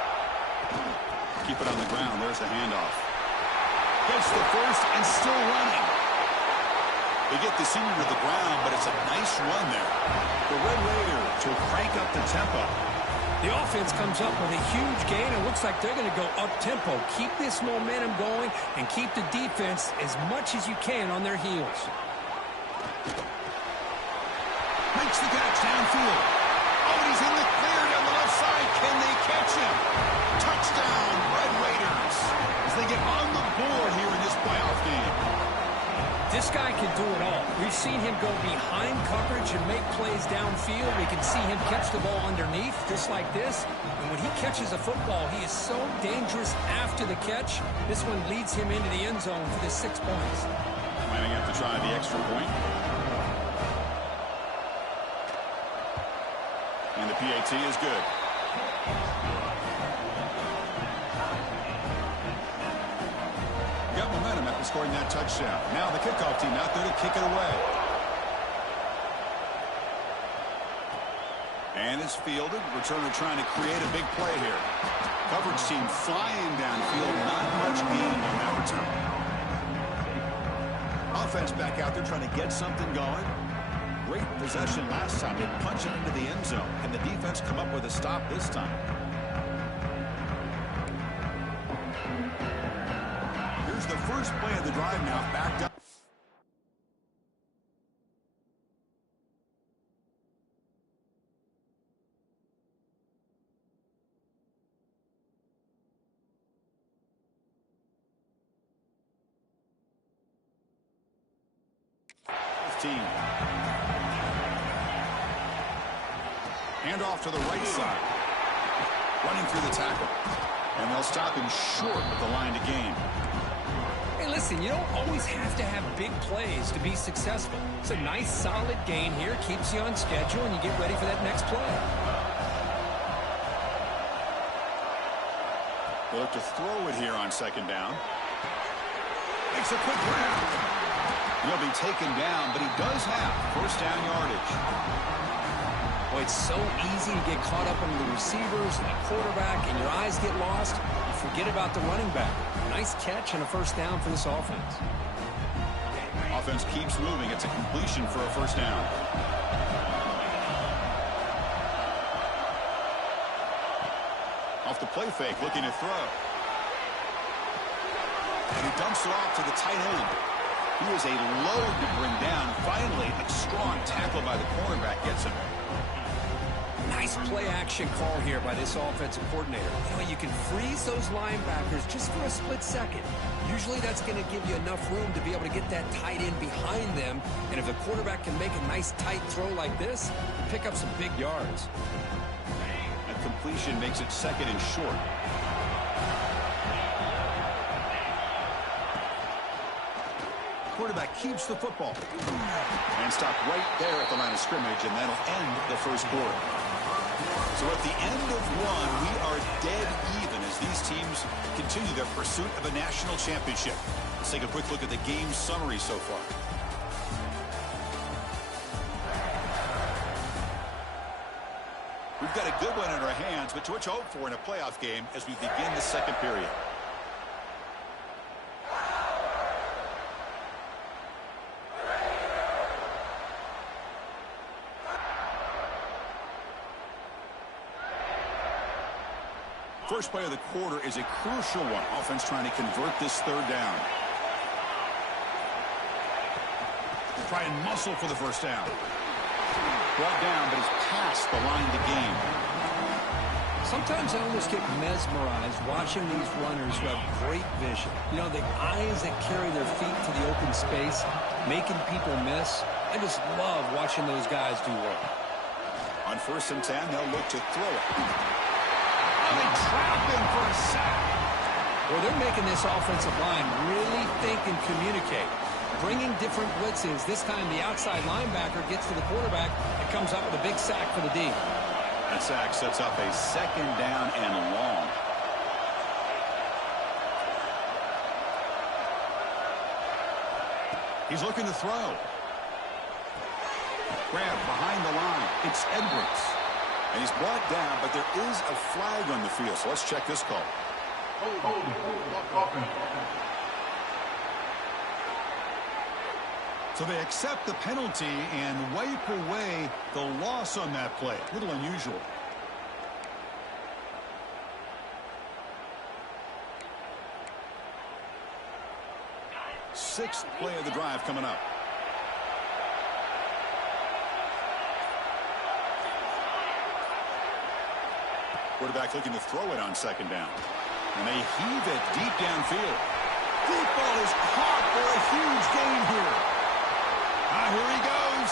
Keep it on the ground. There's the handoff. Gets the first and still running. They get the senior to the ground, but it's a nice run there. The Red Raiders will crank up the tempo. The offense comes up with a huge gain. It looks like they're going to go up-tempo. Keep this momentum going and keep the defense as much as you can on their heels. Makes the catch downfield. Oh, and he's in the clear down the left side. Can they catch him? Touchdown, Red Raiders, as they get on the board here in this playoff game. This guy can do it all. We've seen him go behind coverage and make plays downfield. We can see him catch the ball underneath, just like this. And when he catches a football, he is so dangerous after the catch. This one leads him into the end zone for the 6 points. Lining up to try the extra point. And the PAT is good. Got momentum after scoring that touchdown. Now the kickoff team out there to kick it away. And it's fielded. Returner trying to create a big play here. Coverage team flying downfield. Not much gain on that return. Offense back out there trying to get something going. Great possession last time. They punch it into the end zone. Can the defense come up with a stop this time? Here's the first play of the drive now, backed up. Hand off to the right side. Running through the tackle. And they'll stop him short of the line to gain. Hey, listen, you don't always have to have big plays to be successful. It's a nice, solid gain here. Keeps you on schedule, and you get ready for that next play. They look to throw it here on 2nd down. Makes a quick grab. He'll be taken down, but he does have 1st down yardage. Boy, it's so easy to get caught up on the receivers and the quarterback, and your eyes get lost. You forget about the running back. Nice catch and a 1st down for this offense. Offense keeps moving. It's a completion for a 1st down. Off the play fake, looking to throw. And he dumps it off to the tight end. He is a load to bring down. Finally, a strong tackle by the cornerback gets him. Nice play-action call here by this offensive coordinator. You know, you can freeze those linebackers just for a split second. Usually that's going to give you enough room to be able to get that tight end behind them. And if the quarterback can make a nice tight throw like this, pick up some big yards. That completion makes it 2nd and short. Quarterback keeps the football. And stopped right there at the line of scrimmage, and that'll end the 1st quarter. So at the end of one, we are dead even as these teams continue their pursuit of a national championship. Let's take a quick look at the game summary so far. We've got a good one in our hands, but to what you hope for in a playoff game as we begin the second period. First play of the quarter is a crucial one. Offense trying to convert this third down. Try and muscle for the first down. Brought down, but it's past the line to gain. Sometimes I almost get mesmerized watching these runners who have great vision. You know, the eyes that carry their feet to the open space, making people miss. I just love watching those guys do work. On 1st and 10, they'll look to throw it. And they trap him for a sack. Well, they're making this offensive line really think and communicate. Bringing different blitzes. This time the outside linebacker gets to the quarterback and comes up with a big sack for the D. That sack sets up a second down and long. He's looking to throw. Grab behind the line. It's Edwards. And he's brought down, but there is a flag on the field. So let's check this call. So they accept the penalty and wipe away the loss on that play. A little unusual. Sixth play of the drive coming up. Quarterback looking to throw it on second down. And they heave it deep downfield. Deep ball is caught for a huge gain here. Here he goes.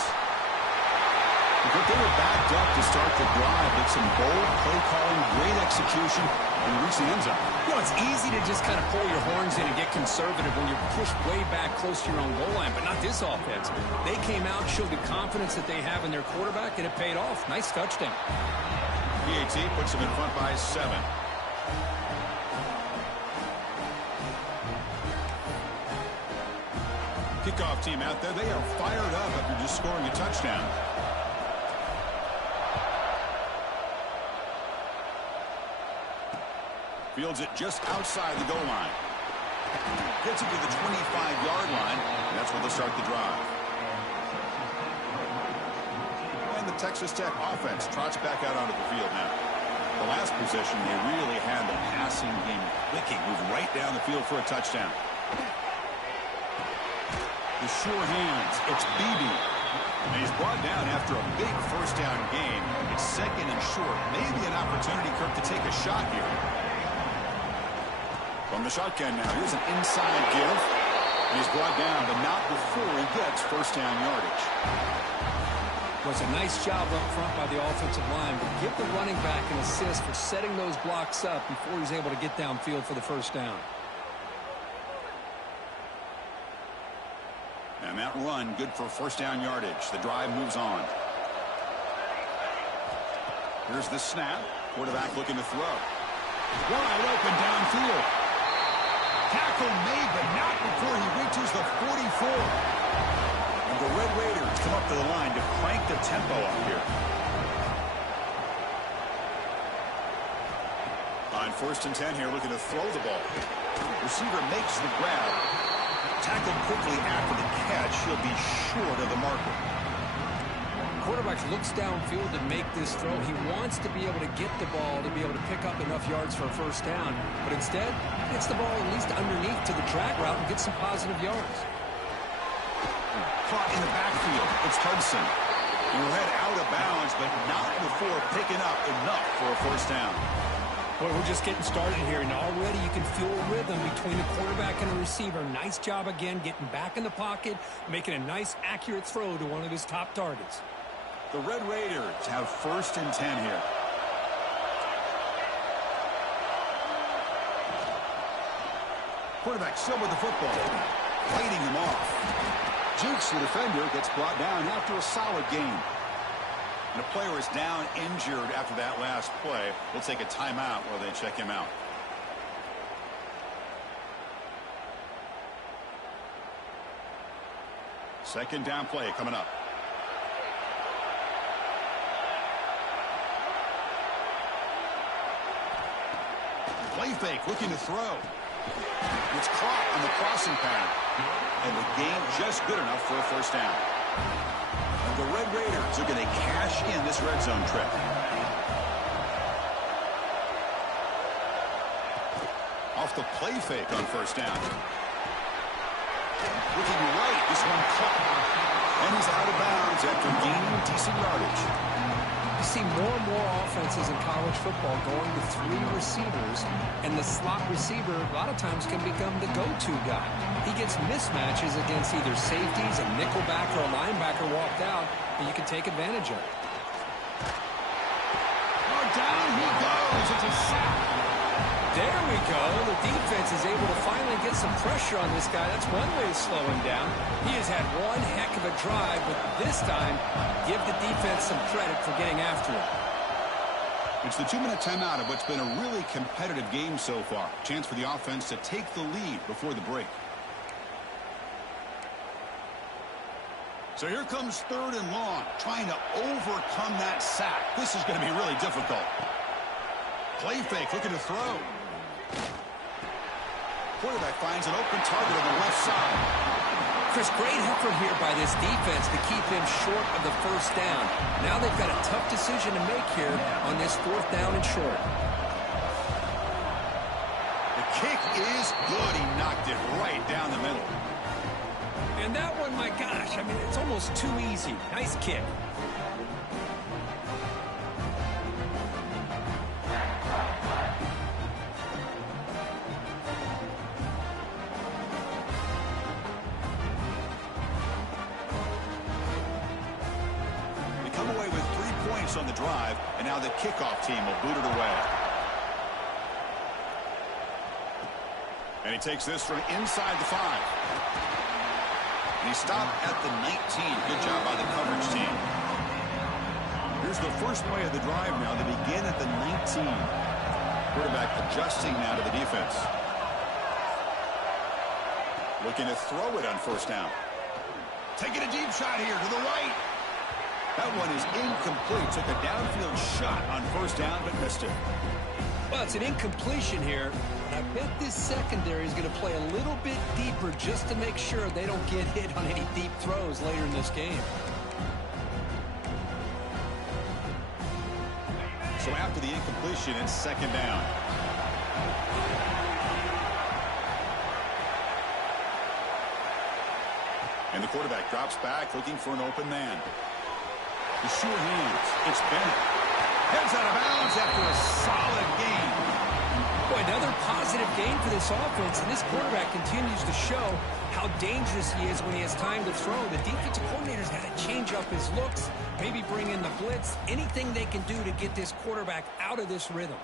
But they were backed up to start the drive, but some bold play calling, great execution, and reach the end zone. You know, it's easy to just kind of pull your horns in and get conservative when you're pushed way back close to your own goal line, but not this offense. They came out, showed the confidence that they have in their quarterback, and it paid off. Nice touchdown. PAT puts them in front by 7. Kickoff team out there. They are fired up after just scoring a touchdown. Fields it just outside the goal line. Gets it to the 25-yard line, and that's where they'll start the drive. And the Texas Tech offense trots back out onto the field now. The last possession, they really had the passing game clicking, moved right down the field for a touchdown. The sure hands, it's Beebe. And he's brought down after a big first down gain. It's second and short. Maybe an opportunity, Kirk, to take a shot here. From the shotgun now, here's an inside give. And he's brought down, but not before he gets first down yardage. Was a nice job up front by the offensive line, but give the running back an assist for setting those blocks up before he's able to get downfield for the first down. And that run, good for first down yardage. The drive moves on. Here's the snap. Quarterback looking to throw. Wide open downfield. Tackle made, but not before he reaches the 44. And the Red Raiders come up to the line to crank the tempo up here. On 1st and 10 here, looking to throw the ball. Receiver makes the grab. Tackled quickly after the catch. He'll be short of the marker. Quarterback looks downfield to make this throw. He wants to be able to get the ball to be able to pick up enough yards for a first down. But instead, gets the ball at least underneath to the drag route and gets some positive yards. Caught in the backfield. It's Hudson. He'll head out of bounds, but not before picking up enough for a first down. Boy, we're just getting started here, and already you can feel a rhythm between the quarterback and the receiver. Nice job again getting back in the pocket, making a nice, accurate throw to one of his top targets. The Red Raiders have 1st and 10 here. Quarterback still with the football, fighting him off. Jukes the defender, gets brought down after a solid gain. And a player is down injured after that last play. We'll take a timeout while they check him out. Second down play coming up. Play fake, looking to throw. It's caught on the crossing pattern. And the game just good enough for a first down. And the Red Raiders are going to cash in this red zone trip. Off the play fake on first down. Looking right, this one caught. And he's out of bounds after gaining decent yardage. You see more and more offenses in college football going to 3 receivers, and the slot receiver a lot of times can become the go-to guy. He gets mismatches against either safeties, a nickelback, or a linebacker walked out, and you can take advantage of it. Oh, down he goes. It's a sack. There we go. The defense is able to finally get some pressure on this guy. That's one way to slow him down. He has had one heck of a drive, but this time, give the defense some credit for getting after him. It's the 2-minute timeout of what's been a really competitive game so far. Chance for the offense to take the lead before the break. So here comes 3rd and long, trying to overcome that sack. This is going to be really difficult. Play fake, looking to throw. Quarterback finds an open target on the left side. Chris, great effort here by this defense to keep him short of the first down. Now they've got a tough decision to make here on this 4th down and short. The kick is good. He knocked it right down the middle. And that one, my gosh, I mean, it's almost too easy. Nice kick. On the drive, and now the kickoff team will boot it away. And he takes this from inside the 5. And he stopped at the 19. Good job by the coverage team. Here's the first play of the drive now. They begin at the 19. Quarterback adjusting now to the defense. Looking to throw it on first down. Taking a deep shot here to the right. That one is incomplete. Took a downfield shot on first down, but missed it. Well, it's an incompletion here. I bet this secondary is going to play a little bit deeper just to make sure they don't get hit on any deep throws later in this game. So after the incompletion, it's 2nd down. And the quarterback drops back, looking for an open man. The sure hands. It's Bennett. Heads out of bounds after a solid game. Boy, another positive game for this offense, and this quarterback continues to show how dangerous he is when he has time to throw. The defensive coordinator's got to change up his looks, maybe bring in the blitz, anything they can do to get this quarterback out of this rhythm.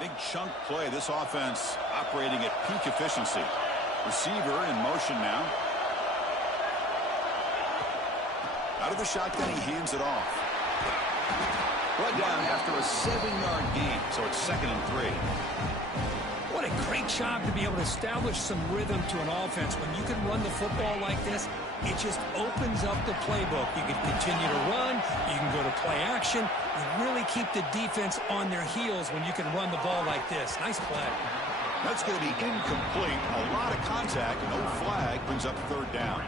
Big chunk play. This offense operating at peak efficiency. Receiver in motion now. Out of the shotgun, he hands it off. Brought down after a 7-yard gain, so it's 2nd and 3. What a great job to be able to establish some rhythm to an offense. When you can run the football like this, it just opens up the playbook. You can continue to run. You can go to play action. You really keep the defense on their heels when you can run the ball like this. Nice play. That's going to be incomplete. A lot of contact. No flag brings up 3rd down.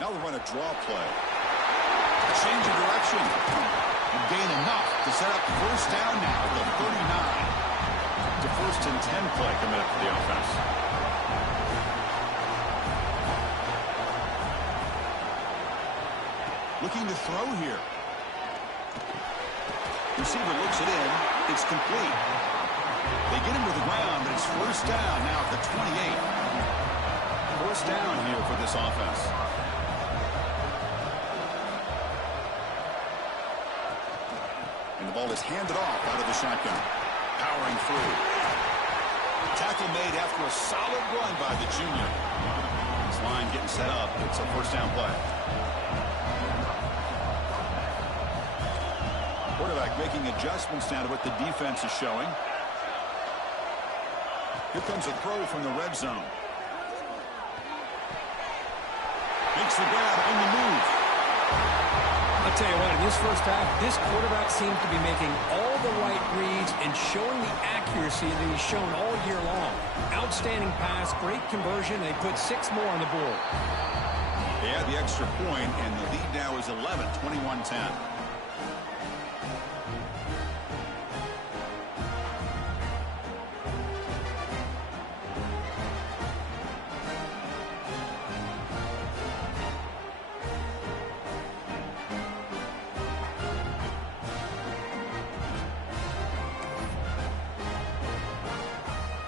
Now we run a draw play. Change of direction. And gain enough to set up first down now at the 39. The 1st and 10 play coming up for the offense. Looking to throw here. Receiver looks it in. It's complete. They get him to the ground, but it's first down now at the 28. First down here for this offense. ball is handed off out of the shotgun. Powering through. Tackle made after a solid run by the junior. This line getting set up. It's a first down play. Quarterback making adjustments now to what the defense is showing. Here comes a throw from the red zone. Makes the grab on the move. I'll tell you what, in this first half, this quarterback seems to be making all the right reads and showing the accuracy that he's shown all year long. Outstanding pass, great conversion. They put 6 more on the board. They had the extra point, and the lead now is 11, 21-10.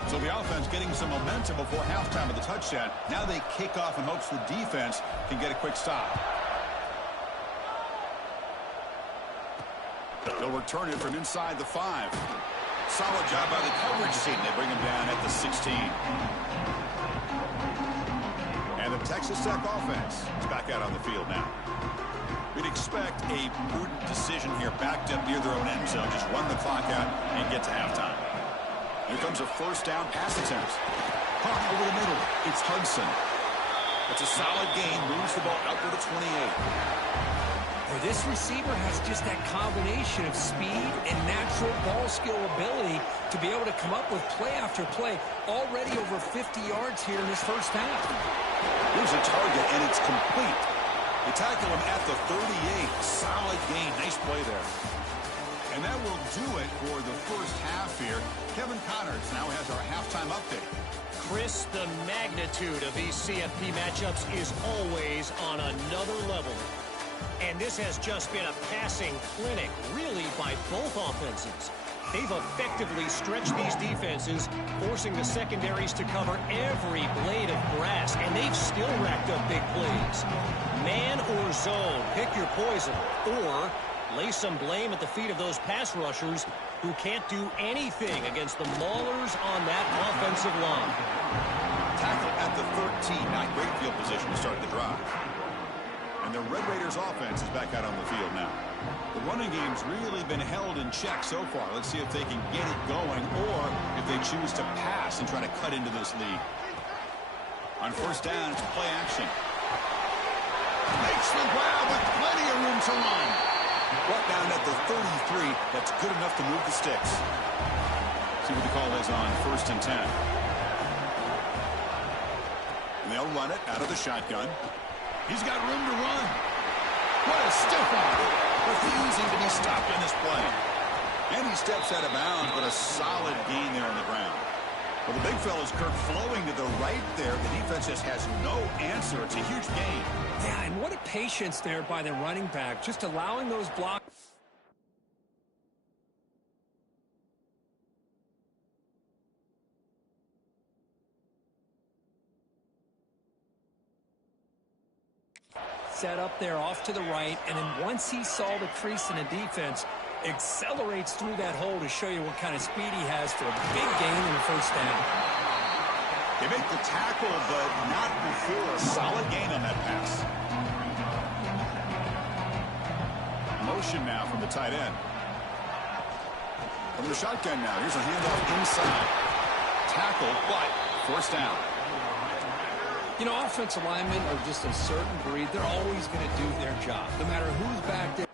So the offense getting some momentum before halftime of the touchdown. Now they kick off in hopes the defense can get a quick stop. They'll return it from inside the 5. Solid job by the coverage team. They bring him down at the 16. And the Texas Tech offense is back out on the field now. We'd expect a prudent decision here, backed up near their own end zone. Just run the clock out and get to halftime. Here comes a first down pass attempt. Caught over the middle. It's Hudson. It's a solid gain. Moves the ball up to the 28. Well, this receiver has just that combination of speed and natural ball skill ability to be able to come up with play after play. Already over 50 yards here in this first half. Here's a target, and it's complete. They tackle him at the 38. Solid gain. Nice play there. And that will do it for the first half here. Kevin Connors now has our halftime update. Chris, the magnitude of these CFP matchups is always on another level. And this has just been a passing clinic, really, by both offenses. They've effectively stretched these defenses, forcing the secondaries to cover every blade of grass, and they've still racked up big plays. Man or zone, pick your poison, or lay some blame at the feet of those pass rushers who can't do anything against the maulers on that offensive line. Tackle at the 13. Not great field position to start the drive. And the Red Raiders offense is back out on the field now. The running game's really been held in check so far. Let's see if they can get it going or if they choose to pass and try to cut into this lead. On first down, it's play action. Makes the grab with plenty of room to run. Brought down at the 33. That's good enough to move the sticks. See what the call is on first and 10. And they'll run it out of the shotgun. He's got room to run. What a stiff arm. Refusing to be stopped in this play. And he steps out of bounds, but a solid gain there on the ground. Well, the big fella's Kirk flowing to the right there. The defense just has no answer. It's a huge gain. Yeah, and what a patience there by the running back, just allowing those blocks. Set up there off to the right, and then once he saw the crease in the defense, accelerates through that hole to show you what kind of speed he has for a big gain in the first down. They make the tackle, but not before a solid gain on that pass. Motion now from the tight end. From the shotgun now. Here's a handoff inside. Tackle, but first down. You know, offensive linemen are just a certain breed. They're always going to do their job, no matter who's back there.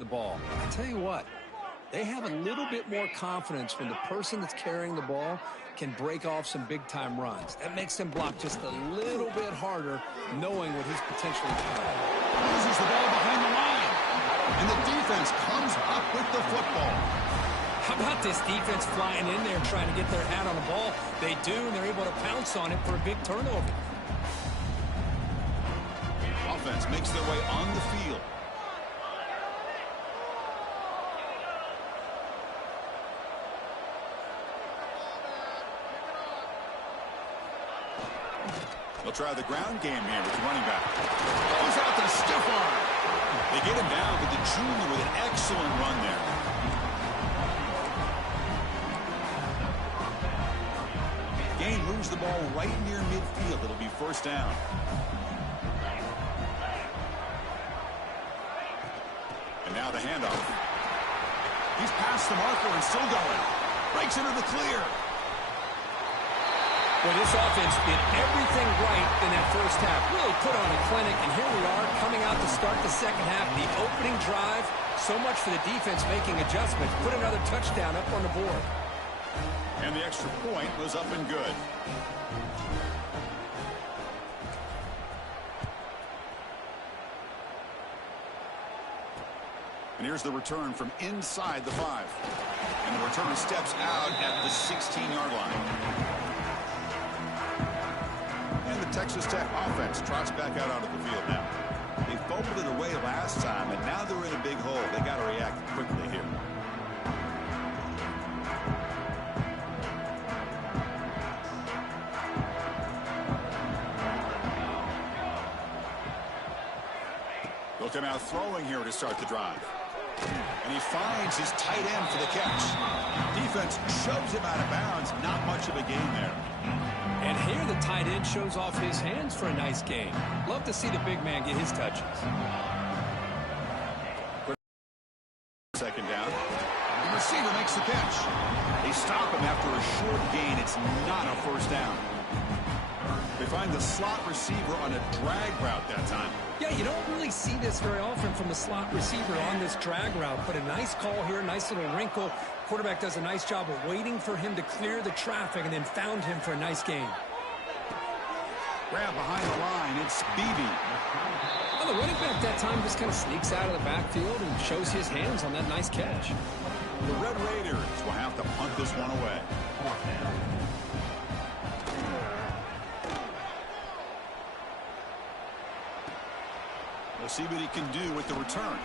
the ball. I tell you what, they have a little bit more confidence when the person that's carrying the ball can break off some big-time runs. That makes them block just a little bit harder, knowing what he's potentially doing. Loses the ball behind the line. And the defense comes up with the football. How about this defense flying in there trying to get their hat on the ball? They do, and they're able to pounce on it for a big turnover. Offense makes their way on the field. They'll try the ground game here with the running back. Goes out the stiff arm. They get him down, but the junior with an excellent run there. Gain moves the ball right near midfield. It'll be first down. And now the handoff. He's past the marker and still going. Breaks into the clear. Well, this offense did everything right in that first half. Really put on a clinic, and here we are coming out to start the second half. The opening drive, so much for the defense making adjustments. Put another touchdown up on the board. And the extra point was up and good. And here's the return from inside the 5. And the returner steps out at the 16-yard line. And the Texas Tech offense trots back out onto the field now. They fumbled it away last time, and now they're in a big hole. They got to react quickly here. They'll come out throwing here to start the drive. And he finds his tight end for the catch. Defense shoves him out of bounds. Not much of a gain there. And here the tight end shows off his hands for a nice gain. Love to see the big man get his touches. Second down. The receiver makes the catch. They stop him after a short gain. It's not a first down. They find the slot receiver on a drag route that time. Yeah, you don't really see this very often from the slot receiver on this drag route, but a nice call here, nice little wrinkle. Quarterback does a nice job of waiting for him to clear the traffic and then found him for a nice gain. Grab behind the line. It's Beebe. Well, the running back that time just kind of sneaks out of the backfield and shows his hands on that nice catch. The Red Raiders will have to punt this one away. We'll see what he can do with the return.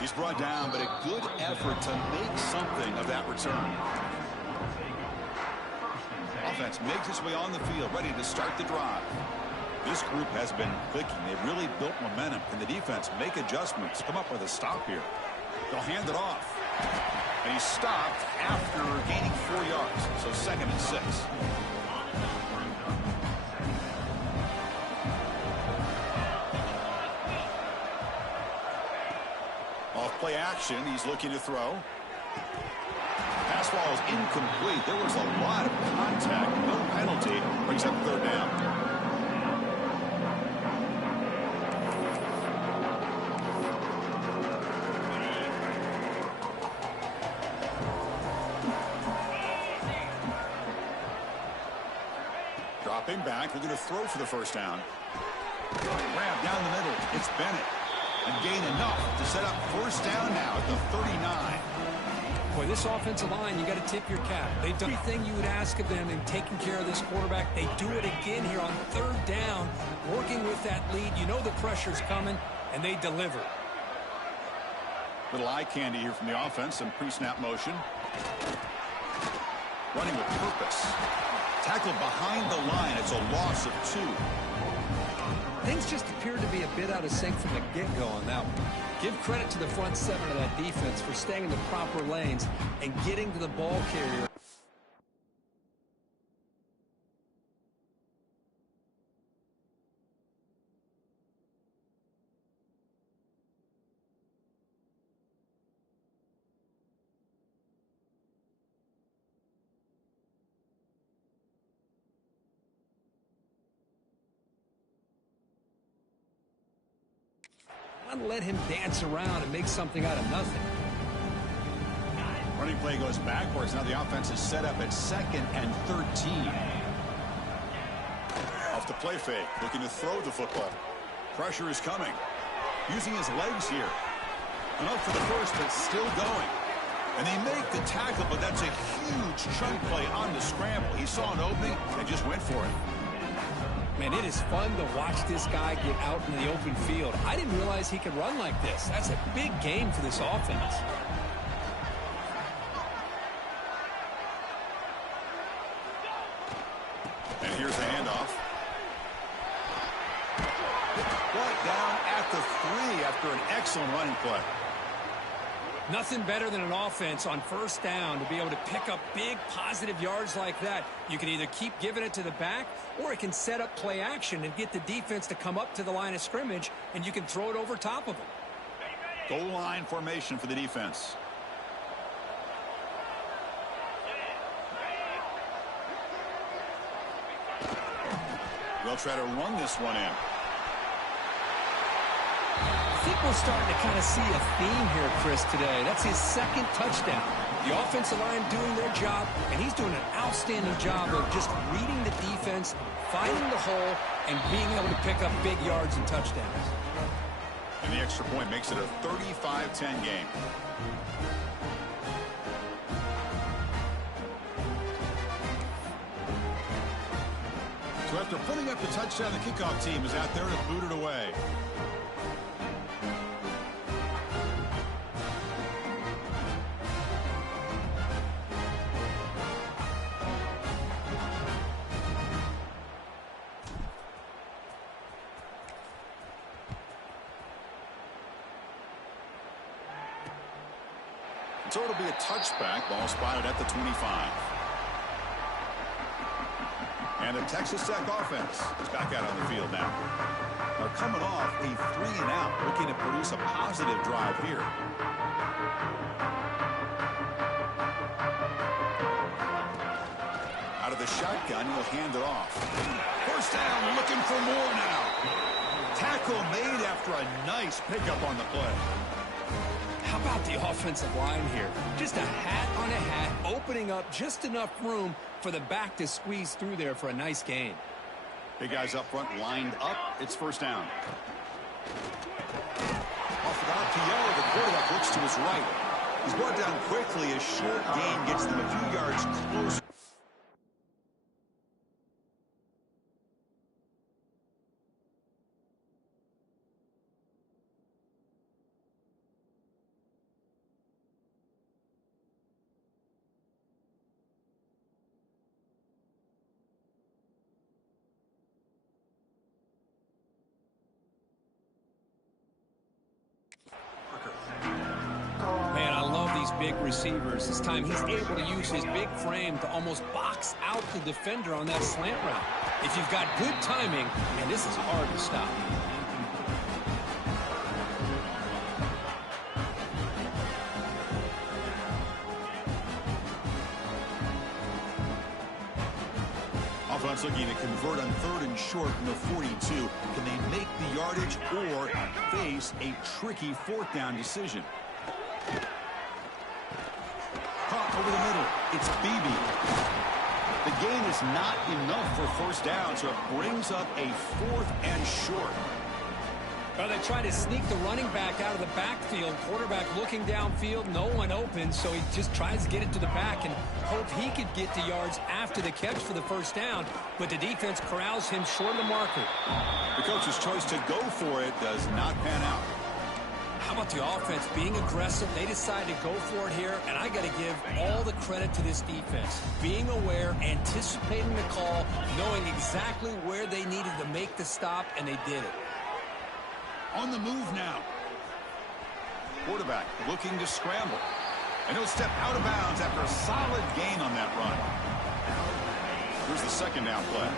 He's brought down, but a good effort to make something of that return. Offense makes its way on the field, ready to start the drive. This group has been clicking. They've really built momentum. Can the defense make adjustments? Come up with a stop here. They'll hand it off. And he's stopped after gaining 4 yards. So 2nd and 6. Off-play action. He's looking to throw. Pass ball is incomplete. There was a lot of contact. No penalty. Brings up 3rd down. Dropping back. They're going to throw for the first down. Grab down the middle. It's Bennett. And gain enough to set up first down now at the 39. Boy, this offensive line, you got to tip your cap. They've done everything you would ask of them in taking care of this quarterback. They do it again here on 3rd down, working with that lead. You know the pressure's coming, and they deliver. Little eye candy here from the offense. Some pre-snap motion. Running with purpose. Tackled behind the line. It's a loss of 2. Things just appeared to be a bit out of sync from the get-go on that one. Give credit to the front 7 of that defense for staying in the proper lanes and getting to the ball carrier. not let him dance around and make something out of nothing. Running play goes backwards. Now the offense is set up at 2nd and 13. Off the play fake, looking to throw the football. Pressure is coming. Using his legs here. Enough for the first, but still going. And they make the tackle, but that's a huge chunk play on the scramble. He saw an opening and just went for it. Man, it is fun to watch this guy get out in the open field. I didn't realize he could run like this. That's a big game for this offense. And here's the handoff. Brought down at the 3 after an excellent running play. Nothing better than an offense on first down to be able to pick up big positive yards like that. You can either keep giving it to the back, or it can set up play action and get the defense to come up to the line of scrimmage, and you can throw it over top of them. Goal line formation for the defense. They'll try to run this one in. I think we're starting to kind of see a theme here, Chris, today. That's his 2nd touchdown. The offensive line doing their job, and he's doing an outstanding job of just reading the defense, finding the hole, and being able to pick up big yards and touchdowns. And the extra point makes it a 35-10 game. So after putting up the touchdown, the kickoff team is out there to boot it away. So it'll be a touchback. Ball spotted at the 25. And the Texas Tech offense is back out on the field now. They're coming off a 3-and-out, looking to produce a positive drive here. Out of the shotgun, he'll hand it off. First down, looking for more now. Tackle made after a nice pickup on the play. How about the offensive line here? Just a hat on a hat, opening up just enough room for the back to squeeze through there for a nice gain. Big guys up front lined up. It's first down. Off the RPO, the quarterback looks to his right. He's brought down quickly. A short gain gets them a few yards closer. Man, I love these big receivers. This time he's able to use his big frame to almost box out the defender on that slant route. If you've got good timing, and this is hard to stop. Offense looking to convert on 3rd and short from the 42. Can they make the yardage or face a tricky 4th down decision? Caught over the middle. It's Beebe. The gain is not enough for first down, so it brings up a 4th and short. Well, they try to sneak the running back out of the backfield. Quarterback looking downfield, no one open, so he just tries to get it to the back and hope he could get the yards after the catch for the first down, but the defense corrals him short of the marker. The coach's choice to go for it does not pan out. How about the offense being aggressive? They decide to go for it here, and I got to give all the credit to this defense. Being aware, anticipating the call, knowing exactly where they needed to make the stop, and they did it. On the move now. Quarterback looking to scramble. And he'll step out of bounds after a solid gain on that run. Here's the 2nd down play.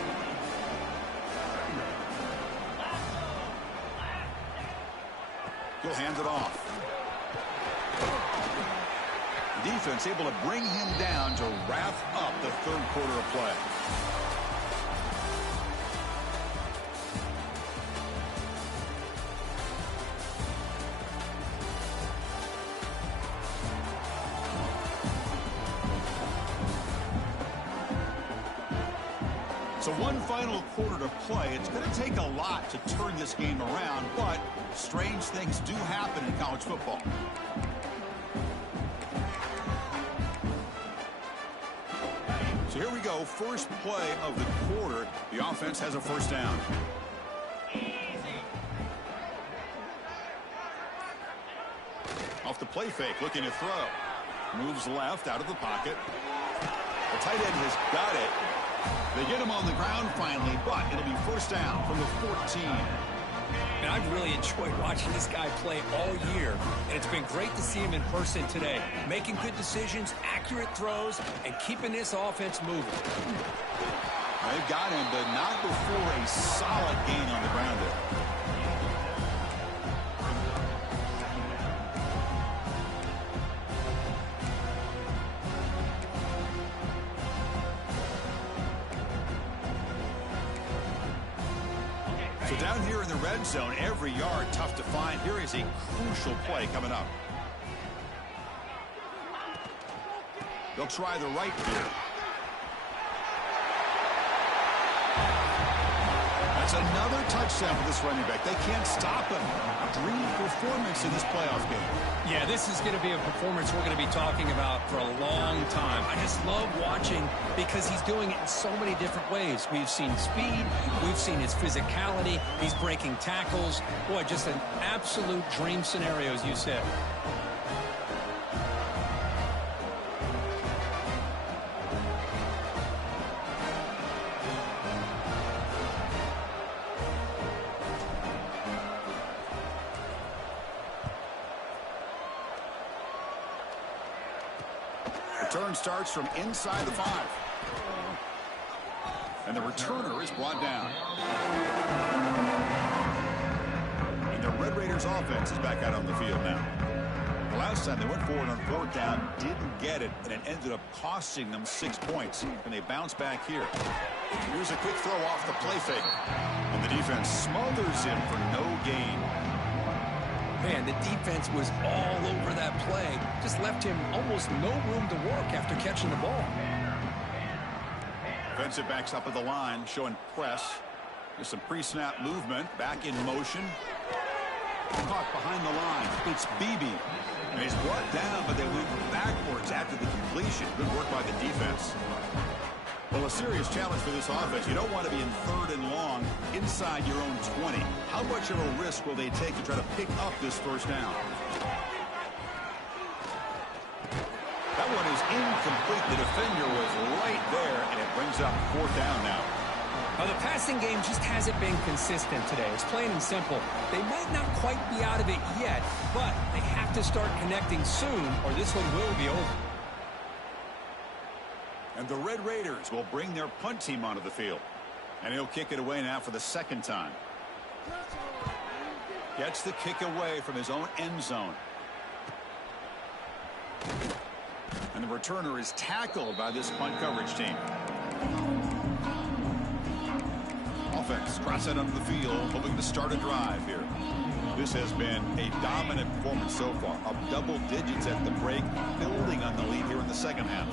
He'll hand it off. The defense able to bring him down to wrap up the 3rd quarter of play. So one final quarter to play. It's going to take a lot to turn this game around, but strange things do happen in college football. So here we go. First play of the quarter. The offense has a first down. Off the play fake, looking to throw. Moves left out of the pocket. The tight end has got it. They get him on the ground finally, but it'll be first down from the 14. And I've really enjoyed watching this guy play all year, and it's been great to see him in person today, making good decisions, accurate throws, and keeping this offense moving. They've got him, but not before a solid gain on the ground there. So down here in the red zone, every yard tough to find. Here is a crucial play coming up. They'll try the right here. That's another touchdown for this running back. They can't stop him. Dream performance in this playoff game. Yeah, this is going to be a performance we're going to be talking about for a long time. I just love watching because he's doing it in so many different ways. We've seen speed. We've seen his physicality. He's breaking tackles. Boy, just an absolute dream scenario, as you said. Return starts from inside the 5. And the returner is brought down. And the Red Raiders offense is back out on the field now. The last time they went forward on 4th down, didn't get it, and it ended up costing them 6 points. And they bounce back here. Here's a quick throw off the play fake. And the defense smothers him for no gain. Man, the defense was all over that play. Just left him almost no room to work after catching the ball. Defensive backs up at the line, showing press. There's some pre-snap movement. Back in motion. Caught behind the line. It's Beebe. And he's brought down, but they went backwards after the completion. Good work by the defense. Well, a serious challenge for this offense. You don't want to be in 3rd and long inside your own 20. How much of a risk will they take to try to pick up this first down? That one is incomplete. The defender was right there, and it brings up 4th down now. The passing game just hasn't been consistent today. It's plain and simple. They might not quite be out of it yet, but they have to start connecting soon, or this one will be over. And the Red Raiders will bring their punt team onto the field. And he'll kick it away now for the 2nd time. Gets the kick away from his own end zone. And the returner is tackled by this punt coverage team. Offense cross it onto the field, hoping to start a drive here. This has been a dominant performance so far. Up double digits at the break, building on the lead here in the 2nd half.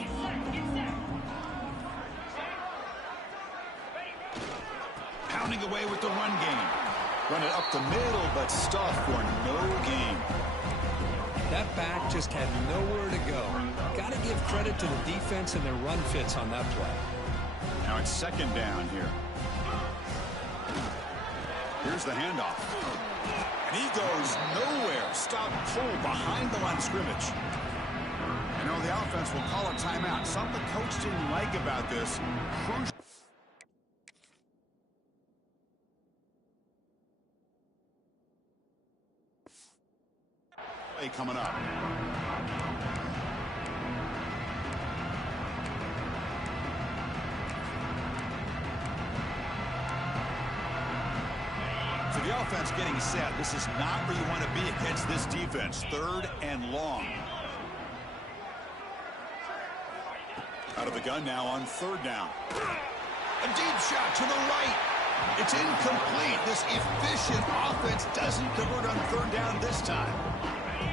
Pounding away with the run game. Run it up the middle, but stuffed for no gain. That back just had nowhere to go. Got to give credit to the defense and their run fits on that play. Now it's 2nd down here. Here's the handoff. And he goes nowhere. Stop pull behind the line of scrimmage. You know, the offense will call a timeout. Something the coach didn't like about this. Crucial. Play coming up. So the offense getting set. This is not where you want to be against this defense. 3rd and long. Out of the gun now on 3rd down. A deep shot to the right. It's incomplete. This efficient offense doesn't convert on 3rd down this time.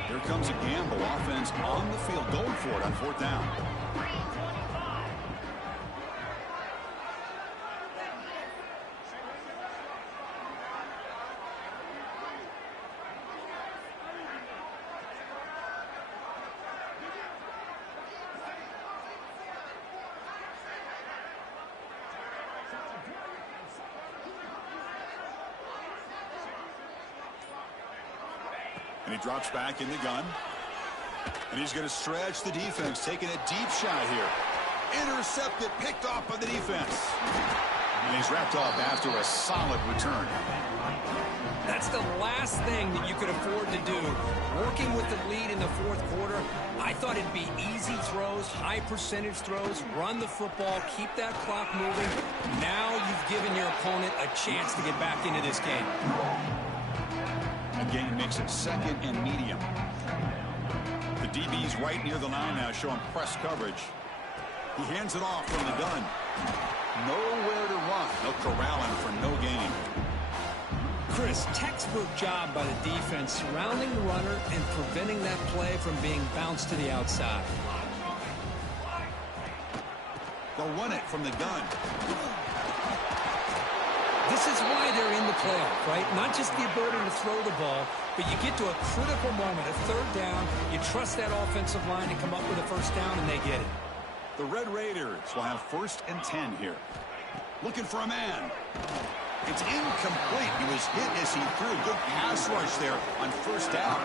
Here comes a gamble. Offense on the field, going for it on 4th down. And he drops back in the gun. And he's going to stretch the defense, taking a deep shot here. Intercepted, picked off by the defense. And he's wrapped off after a solid return. That's the last thing that you could afford to do. Working with the lead in the fourth quarter, I thought it'd be easy throws, high percentage throws, run the football, keep that clock moving. Now you've given your opponent a chance to get back into this game. Again, makes it second and medium. The DB's right near the line now, showing press coverage. He hands it off from the gun. Nowhere to run. They'll corral him for no gain. Chris, textbook job by the defense surrounding the runner and preventing that play from being bounced to the outside. They'll run it from the gun. This is why they're in the playoff, right? Not just the ability to throw the ball, but you get to a critical moment, a third down, you trust that offensive line to come up with a first down, and they get it. The Red Raiders will have 1st and 10 here. Looking for a man. It's incomplete. He was hit as he threw a good pass rush there on first down.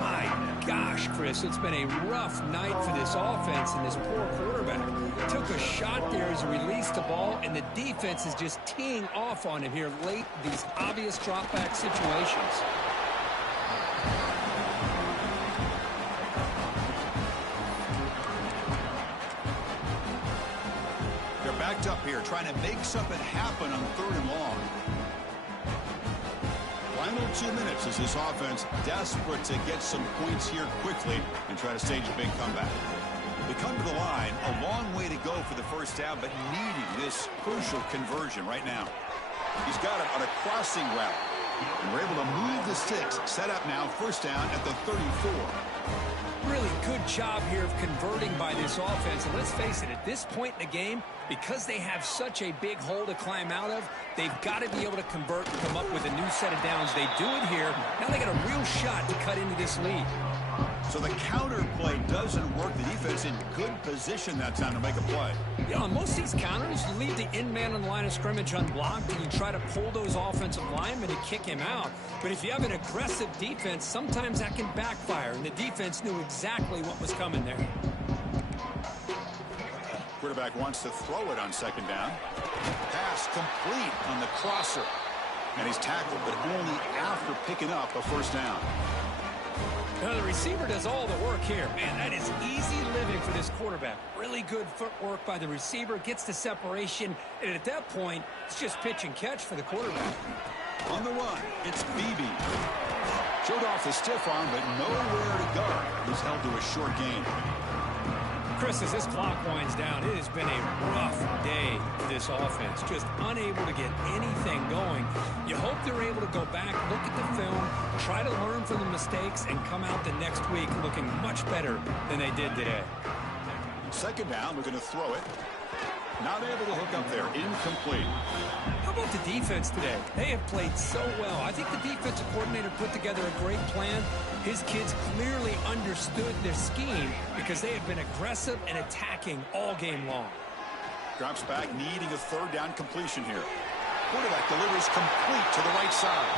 My gosh, Chris, it's been a rough night for this offense and this poor quarterback. Took a shot there as he released the ball, and the defense is just teeing off on him here late, these obvious drop-back situations. Backed up here, trying to make something happen on 3rd and long. Final 2 minutes as this offense desperate to get some points here quickly and try to stage a big comeback. They come to the line, a long way to go for the first down, but needing this crucial conversion right now. He's got it on a crossing route, and we're able to move the sticks. Set up now, first down at the 34. Really good job here of converting by this offense. And let's face it, at this point in the game, because they have such a big hole to climb out of, they've got to be able to convert and come up with a new set of downs. They do it here. Now they got a real shot to cut into this lead. So the counter play doesn't work. The defense in good position that time to make a play. You know, on most of these counters, you leave the in man on the line of scrimmage unblocked, and you try to pull those offensive linemen to kick him out. But if you have an aggressive defense, sometimes that can backfire, and the defense knew exactly what was coming there. Quarterback wants to throw it on 2nd down. Pass complete on the crosser. And he's tackled, but only after picking up a first down. Now, the receiver does all the work here. Man, that is easy living for this quarterback. Really good footwork by the receiver, gets the separation, and at that point, it's just pitch and catch for the quarterback. On the run, it's Beebe. Showed off the stiff arm, but nowhere to go. He's held to a short gain. Chris, as this clock winds down, it has been a rough day for this offense. Just unable to get anything going. You hope they're able to go back, look at the film, try to learn from the mistakes, and come out the next week looking much better than they did today. 2nd down, we're going to throw it. Not able to hook up there. Incomplete. How about the defense today? They have played so well. I think the defensive coordinator put together a great plan. His kids clearly understood their scheme because they have been aggressive and attacking all game long. Drops back, needing a 3rd down completion here. Quarterback delivers complete to the right side.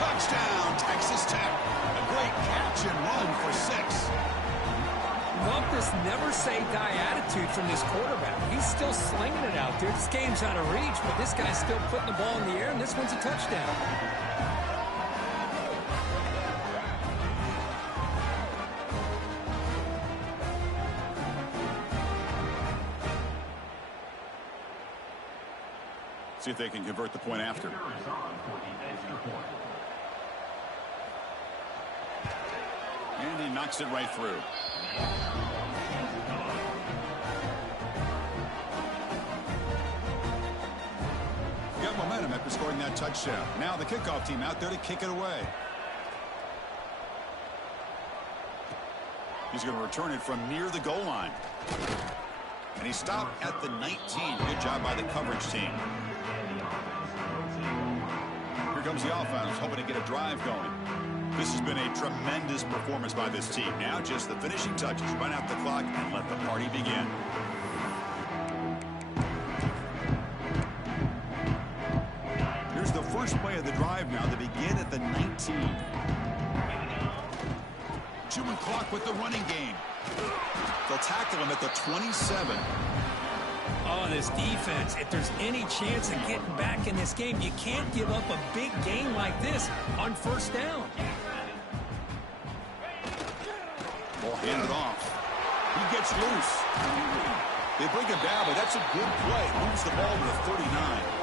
Touchdown, Texas Tech. A great catch and run for 6. Love this never-say-die attitude from this quarterback. He's still slinging it out there. This game's out of reach, but this guy's still putting the ball in the air, and this one's a touchdown. See if they can convert the point after. And he knocks it right through. Got momentum after scoring that touchdown. Now the kickoff team out there to kick it away. He's going to return it from near the goal line. And he stopped at the 19. Good job by the coverage team. Here comes the offense, hoping to get a drive going. This has been a tremendous performance by this team. Now just the finishing touches. Run out the clock and let the party begin. Here's the first play of the drive now to begin at the 19. chewing clock with the running game. They'll tackle him at the 27. Oh, this defense, if there's any chance of getting back in this game, you can't give up a big gain like this on first down. Ball handed off. He gets loose. They bring him down, but that's a good play. Moves the ball to the 39.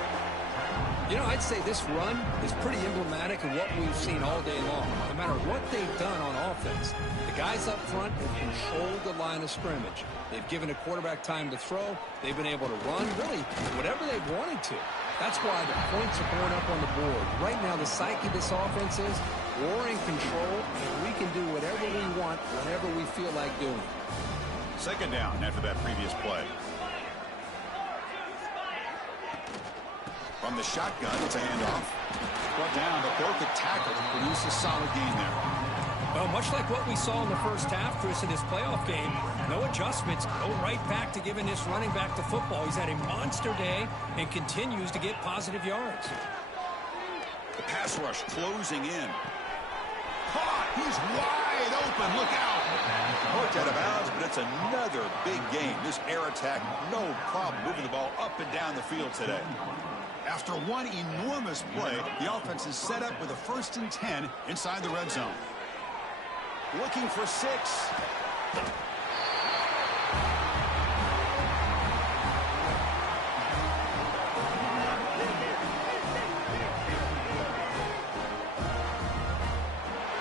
You know, I'd say this run is pretty emblematic of what we've seen all day long. No matter what they've done on offense, the guys up front have controlled the line of scrimmage. They've given a quarterback time to throw. They've been able to run, really, whatever they've wanted to. That's why the points are going up on the board. Right now, the psyche of this offense is we're in control, and we can do whatever we want, whenever we feel like doing. Second down after that previous play. From the shotgun, it's a handoff. Brought down, but broke the tackle to produce a solid gain there. Well, much like what we saw in the first half, Chris, in this playoff game, no adjustments, go right back to giving this running back the football. He's had a monster day and continues to get positive yards. The pass rush closing in. Caught! He's wide open. Look out! Poked out of bounds, but it's another big game. This air attack, no problem moving the ball up and down the field today. After one enormous play, the offense is set up with a 1st and 10 inside the red zone. Looking for 6.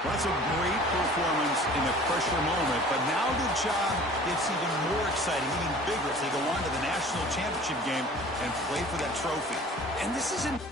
That's a great performance in a pressure moment, but now the job gets even more exciting, even bigger as they go on to the national championship game and play for that trophy. And this isn't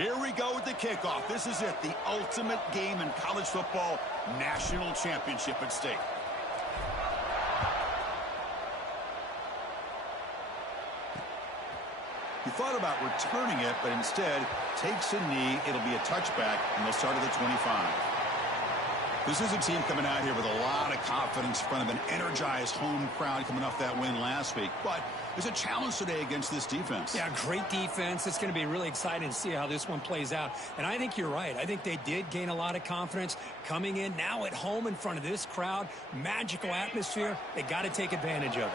Here we go with the kickoff. This is it, the ultimate game in college football, national championship at stake. He thought about returning it, but instead takes a knee. It'll be a touchback, and they'll start at the 25. This is a team coming out here with a lot of confidence in front of an energized home crowd coming off that win last week. But there's a challenge today against this defense. Yeah, great defense. It's going to be really exciting to see how this one plays out. And I think you're right. I think they did gain a lot of confidence coming in now at home in front of this crowd. Magical atmosphere. They got to take advantage of it.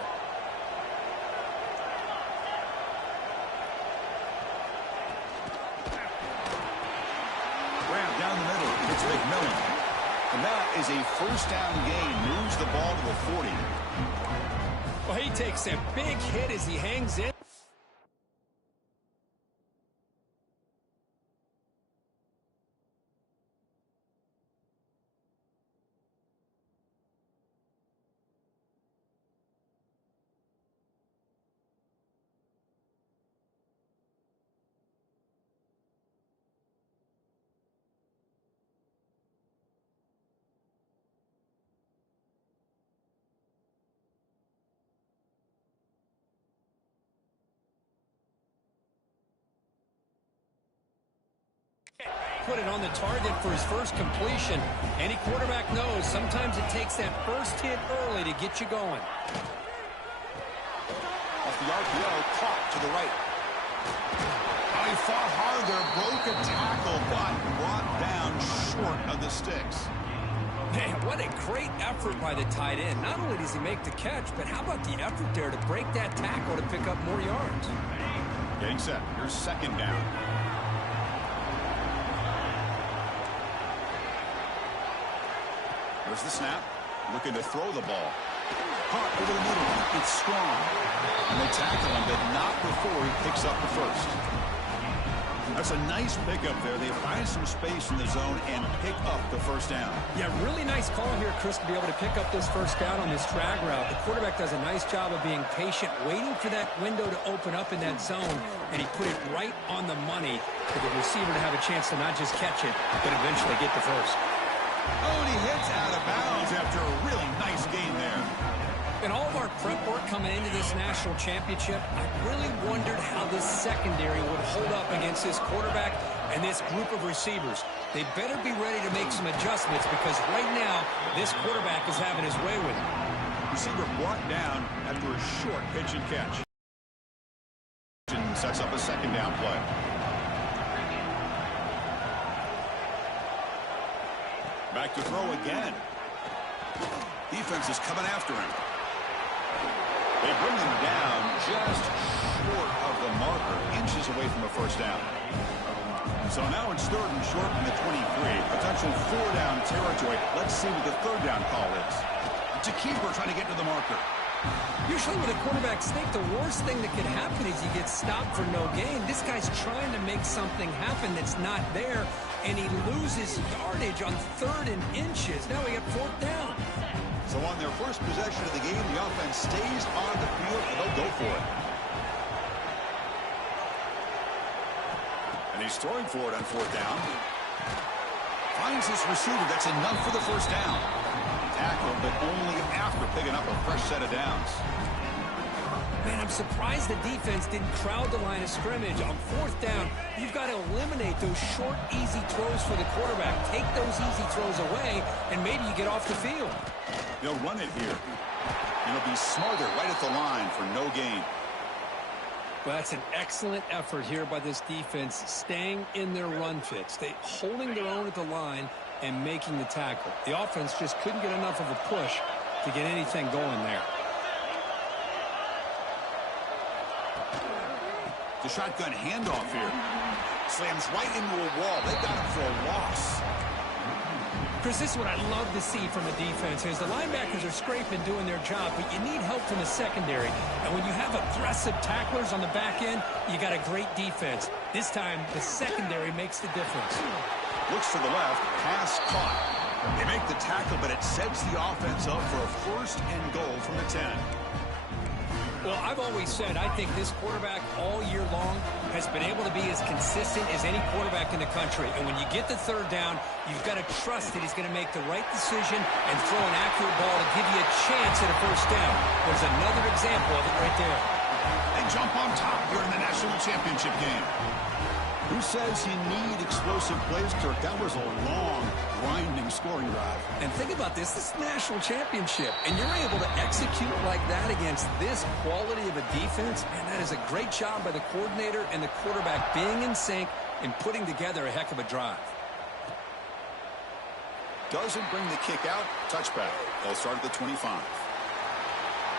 Grab down the middle. It's McMillan. And that is a first down gain. Moves the ball to the 40. Well, he takes a big hit as he hangs in. Put it on the target for his first completion. Any quarterback knows sometimes it takes that first hit early to get you going. Off the RPO, caught to the right. Oh, he fought hard there, broke a tackle, but brought down short of the sticks. Man, what a great effort by the tight end. Not only does he make the catch, but how about the effort there to break that tackle to pick up more yards? Getting set. Here's second down. There's the snap. Looking to throw the ball. Caught over the middle. It's strong. And they tackle him, but not before he picks up the first. That's a nice pickup there. They find some space in the zone and pick up the first down. Yeah, really nice call here, Chris, to be able to pick up this first down on this drag route. The quarterback does a nice job of being patient, waiting for that window to open up in that zone, and he put it right on the money for the receiver to have a chance to not just catch it, but eventually get the first. Oh, and he hits out of bounds after a really nice gain there. In all of our prep work coming into this national championship, I really wondered how this secondary would hold up against this quarterback and this group of receivers. They better be ready to make some adjustments because right now, this quarterback is having his way with it. Receiver brought down after a short pitch and catch. And sets up a second down play. Back to throw again. Defense is coming after him. They bring him down just short of the marker, inches away from a first down. So now it's third and short from the 23. Potential four-down territory. Let's see what the third down call is. It's a keeper trying to get to the marker. Usually with a quarterback sneak, the worst thing that could happen is he gets stopped for no gain. This guy's trying to make something happen that's not there, and he loses yardage on third and inches. Now we got fourth down. So on their first possession of the game, the offense stays on the field, and they'll go for it. And he's throwing for it on fourth down. Finds his receiver. That's enough for the first down. Tackle, but only after picking up a fresh set of downs. Man, I'm surprised the defense didn't crowd the line of scrimmage. On fourth down, you've got to eliminate those short, easy throws for the quarterback. Take those easy throws away, and maybe you get off the field. They'll run it here. It'll be smarter right at the line for no gain. Well, that's an excellent effort here by this defense, staying in their run fits. They holding their own at the line and making the tackle. The offense just couldn't get enough of a push to get anything going there. The shotgun handoff here. Slams right into a wall. They got him for a loss. Chris, this is what I love to see from a defense is the linebackers are scraping, doing their job, but you need help from the secondary. And when you have aggressive tacklers on the back end, you got a great defense. This time, the secondary makes the difference. Looks to the left, pass caught. They make the tackle, but it sets the offense up for a first and goal from the 10. Well, I've always said I think this quarterback all year long has been able to be as consistent as any quarterback in the country. And when you get the third down, you've got to trust that he's going to make the right decision and throw an accurate ball to give you a chance at a first down. There's another example of it right there. They jump on top here in the national championship game. Who says you need explosive plays, Kirk? That was a long, grinding scoring drive. And think about this. This is the national championship, and you're able to execute like that against this quality of a defense, and that is a great job by the coordinator and the quarterback being in sync and putting together a heck of a drive. Doesn't bring the kick out. Touchback. They'll start at the 25.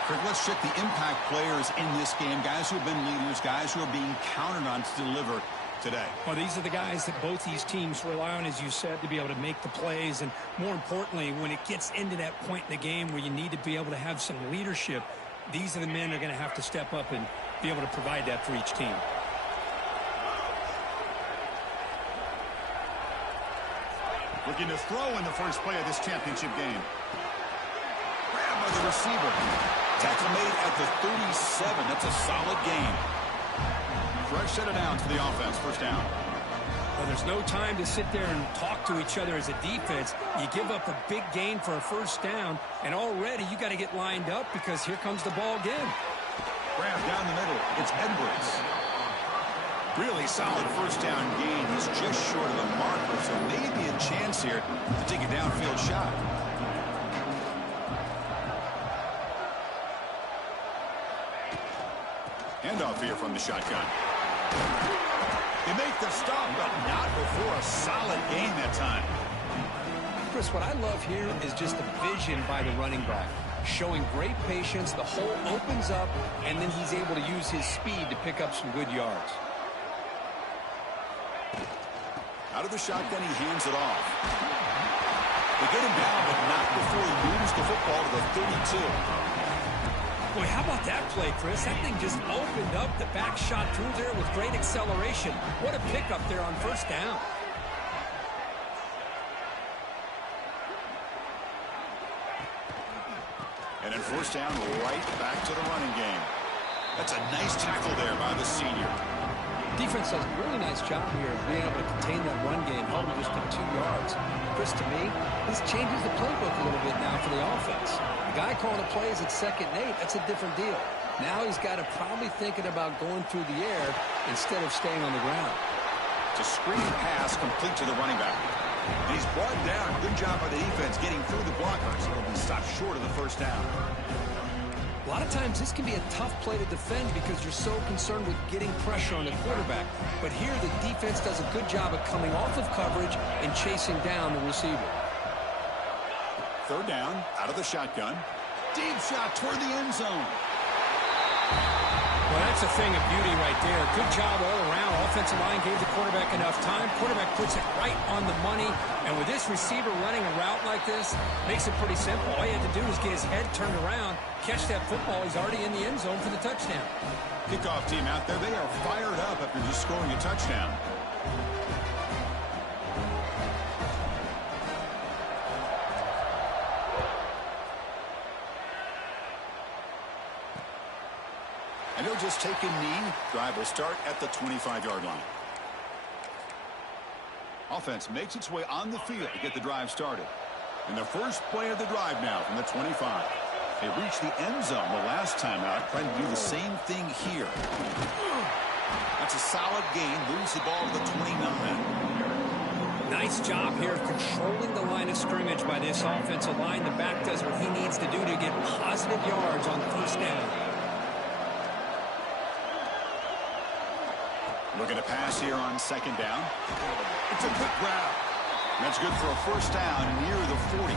Kirk, let's check the impact players in this game. Guys who have been leaders, guys who are being counted on to deliver today. Well, these are the guys that both these teams rely on, as you said, to be able to make the plays. And more importantly, when it gets into that point in the game where you need to be able to have some leadership, these are the men who are going to have to step up and be able to provide that for each team. Looking to throw in the first play of this championship game. Grab by the receiver. Tackle made at the 37. That's a solid gain. Fresh set of downs for the offense. First down. Well, there's no time to sit there and talk to each other as a defense. You give up a big gain for a first down, and already you got to get lined up because here comes the ball again. Grab down the middle. It's Edwards. Really solid first down gain. He's just short of the marker, so maybe a chance here to take a downfield shot. Handoff here from the shotgun. They make the stop, but not before a solid gain that time. Chris, what I love here is just the vision by the running back. Showing great patience, the hole opens up, and then he's able to use his speed to pick up some good yards. Out of the shotgun, he hands it off. They get him down, but not before he moves the football to the 32. Boy, how about that play, Chris? That thing just opened up. The back shot through there with great acceleration. What a pickup there on first down. And then first down, right back to the running game. That's a nice tackle there by the senior. Defense does a really nice job here of being able to contain that run game, held him just to 2 yards. Chris, to me, this changes the playbook a little bit now for the offense. The guy calling the plays at 2nd and 8, that's a different deal. Now he's got to probably thinking about going through the air instead of staying on the ground. It's a screen pass complete to the running back. And he's brought down. Good job by the defense getting through the blockers. It'll be stopped short of the first down. A lot of times this can be a tough play to defend because you're so concerned with getting pressure on the quarterback. But here the defense does a good job of coming off of coverage and chasing down the receiver. Third down, out of the shotgun. Deep shot toward the end zone. Well, that's a thing of beauty right there. Good job all around. Offensive line gave the quarterback enough time. Quarterback puts it right on the money. And with this receiver running a route like this, makes it pretty simple. All you have to do is get his head turned around, catch that football. He's already in the end zone for the touchdown. Kickoff team out there. They are fired up after just scoring a touchdown. And they'll just take a knee. Drive will start at the 25-yard line. Offense makes its way on the field to get the drive started. And the first play of the drive now from the 25. They reached the end zone the last time out, trying to do the same thing here. That's a solid gain. Moves the ball to the 29. Nice job here of controlling the line of scrimmage by this offensive line. The back does what he needs to do to get positive yards on the first down. Looking to pass here on 2nd down. It's a quick grab. That's good for a first down near the 40.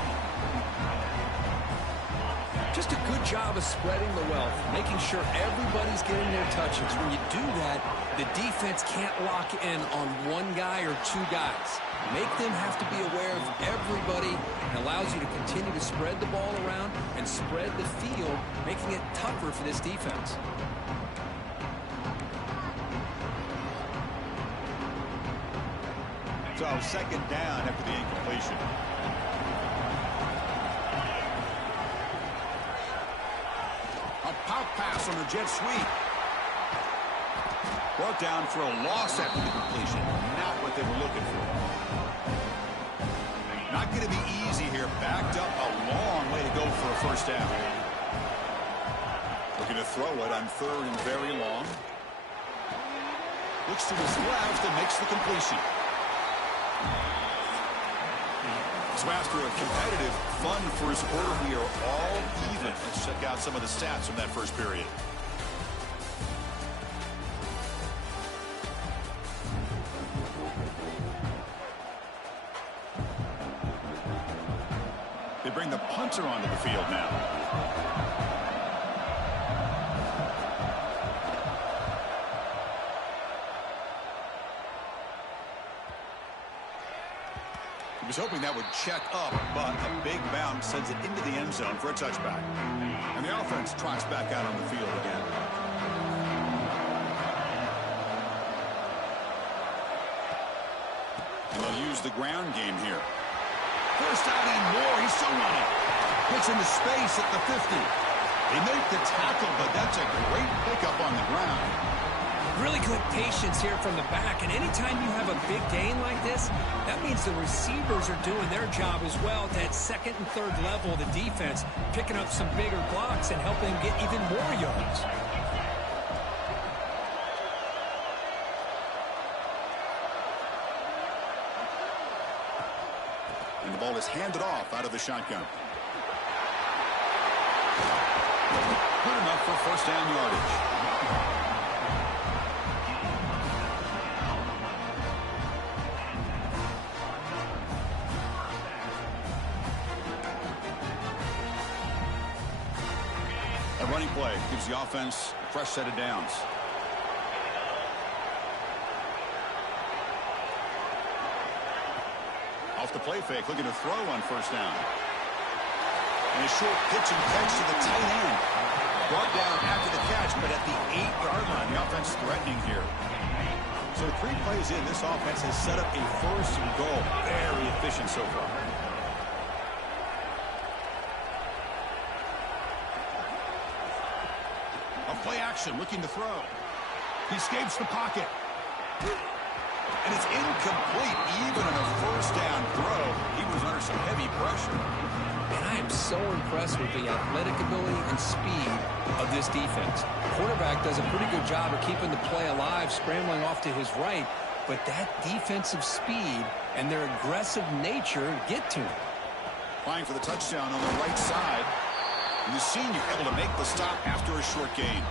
Just a good job of spreading the wealth, making sure everybody's getting their touches. When you do that, the defense can't lock in on one guy or 2 guys. Make them have to be aware of everybody, and allows you to continue to spread the ball around and spread the field, making it tougher for this defense. So 2nd down after the incompletion. A pop pass on the jet sweep. Brought down for a loss after the completion. Not what they were looking for. Not going to be easy here. Backed up a long way to go for a first down. Looking to throw it on 3rd and very long. Looks to his left and makes the completion. So after a competitive, fun first quarter, we are all even. Let's check out some of the stats from that first period. They bring the punter onto the field now. He was hoping that would check up, but a big bounce sends it into the end zone for a touchback. And the offense trots back out on the field again. And they'll use the ground game here. First out and more. He's still running. Gets into space at the 50. They make the tackle, but that's a great pickup on the ground. Really good patience here from the back, and anytime you have a big gain like this, that means the receivers are doing their job as well at that 2nd and 3rd level of the defense, picking up some bigger blocks and helping them get even more yards. And the ball is handed off out of the shotgun. Good enough for first down yardage. Running play gives the offense a fresh set of downs. Off the play fake, looking to throw on first down. And a short pitch and catch to the tight end. Brought down after the catch, but at the 8-yard line, the offense threatening here. So 3 plays in, this offense has set up a first and goal. Very efficient so far. Play action, looking to throw. He escapes the pocket. And it's incomplete, even on a first down throw. He was under some heavy pressure. And I am so impressed with the athletic ability and speed of this defense. Quarterback does a pretty good job of keeping the play alive, scrambling off to his right. But that defensive speed and their aggressive nature get to him. Applying for the touchdown on the right side. And the senior able to make the stop after a short gain.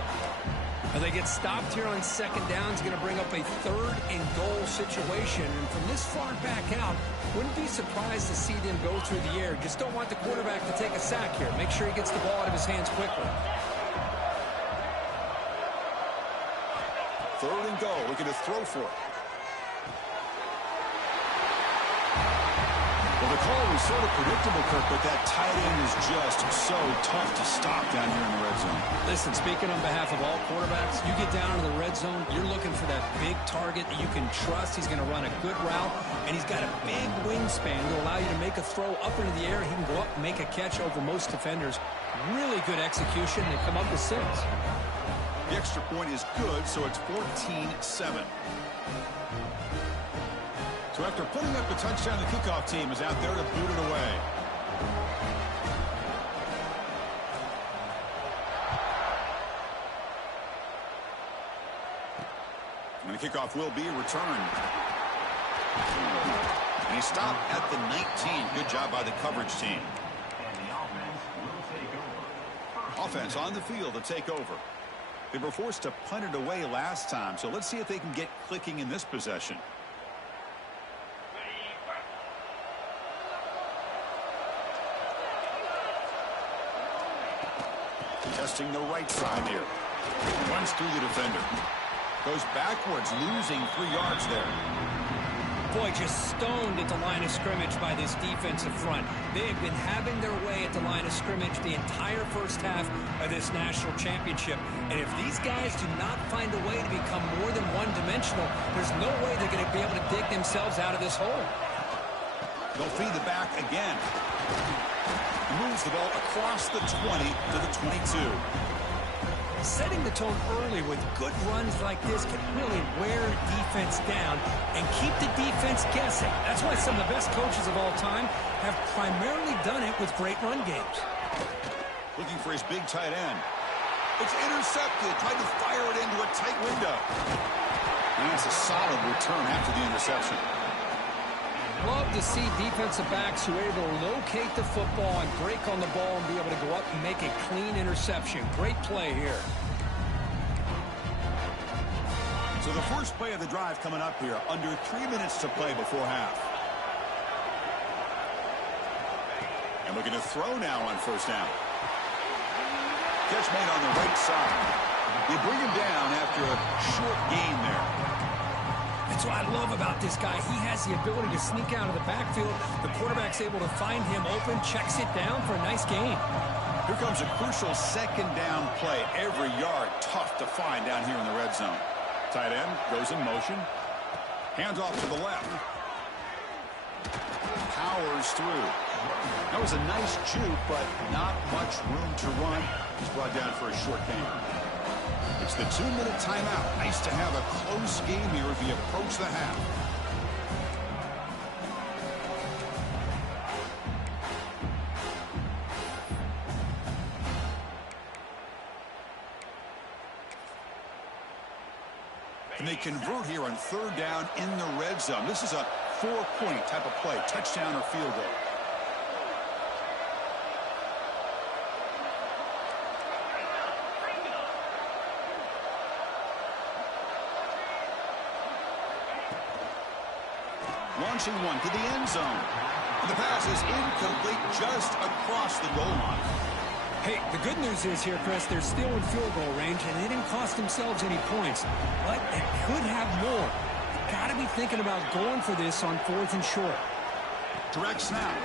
Well, they get stopped here on 2nd down. It's going to bring up a 3rd and goal situation. And from this far back out, wouldn't be surprised to see them go through the air. Just don't want the quarterback to take a sack here. Make sure he gets the ball out of his hands quickly. 3rd and goal. Looking to throw for it. Well, the call was sort of predictable, Kirk, but that tight end is just so tough to stop down here in the red zone. Listen, speaking on behalf of all quarterbacks, you get down to the red zone, you're looking for that big target that you can trust. He's going to run a good route, and he's got a big wingspan to allow you to make a throw up into the air. He can go up and make a catch over most defenders. Really good execution. They come up with 6. The extra point is good, so it's 14-7. So after putting up the touchdown, the kickoff team is out there to boot it away. And the kickoff will be returned. And he stopped at the 19. Good job by the coverage team. Offense on the field to take over. They were forced to punt it away last time, so let's see if they can get clicking in this possession. Testing the right side here. Runs through the defender. Goes backwards, losing 3 yards there. Boy, just stoned at the line of scrimmage by this defensive front. They have been having their way at the line of scrimmage the entire first half of this national championship. And if these guys do not find a way to become more than one-dimensional, there's no way they're going to be able to dig themselves out of this hole. They'll feed the back again. Moves the ball across the 20 to the 22. Setting the tone early with good runs like this can really wear defense down and keep the defense guessing. That's why some of the best coaches of all time have primarily done it with great run games. Looking for his big tight end. It's intercepted. Tried to fire it into a tight window. And that's a solid return after the interception. Love to see defensive backs who are able to locate the football and break on the ball and be able to go up and make a clean interception. Great play here. So the first play of the drive coming up here. Under 3 minutes to play before half. And looking to throw now on first down. Catch made on the right side. They bring him down after a short gain there. That's what I love about this guy. He has the ability to sneak out of the backfield. The quarterback's able to find him open, checks it down for a nice gain. Here comes a crucial second down play. Every yard tough to find down here in the red zone. Tight end goes in motion. Hands off to the left. Powers through. That was a nice juke, but not much room to run. He's brought down for a short gain. It's the 2-minute timeout. Nice to have a close game here as we approach the half. And they convert here on third down in the red zone. This is a 4-point type of play, touchdown or field goal. Launching one to the end zone. And the pass is incomplete just across the goal line. Hey, the good news is here, Chris, they're still in field goal range, and they didn't cost themselves any points. But they could have more. They've got to be thinking about going for this on 4th and short. Direct snap.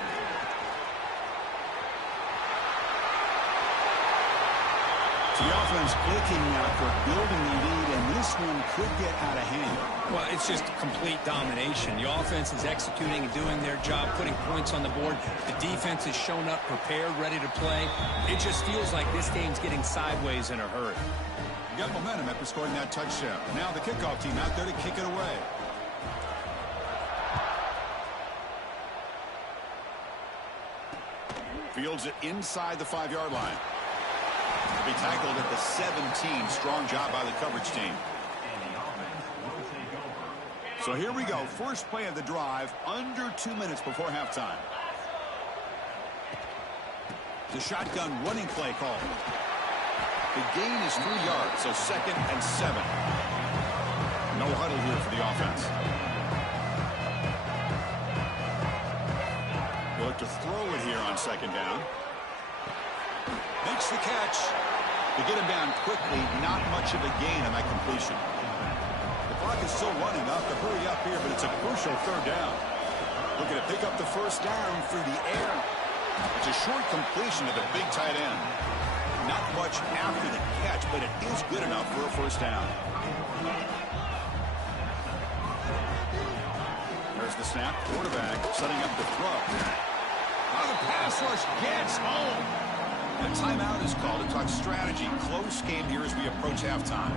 So the offense clicking now for building the lead, and this one could get out of hand. Well, it's just complete domination. The offense is executing and doing their job, putting points on the board. The defense has shown up, prepared, ready to play. It just feels like this game's getting sideways in a hurry. You got momentum after scoring that touchdown. Now the kickoff team out there to kick it away. Fields it inside the 5-yard line. Be tackled at the 17. Strong job by the coverage team. So here we go. First play of the drive. Under 2 minutes before halftime. The shotgun running play call. The gain is 3 yards, so 2nd and 7. No huddle here for the offense. They'll look to throw it here on 2nd down. Makes the catch. To get him down quickly, not much of a gain on that completion. The clock is still running up to hurry up here, but it's a crucial 3rd down. Looking to pick up the first down through the air. It's a short completion to the big tight end. Not much after the catch, but it is good enough for a first down. There's the snap. Quarterback setting up the throw. Now the pass rush gets home. A timeout is called to talk strategy. Close game here as we approach halftime.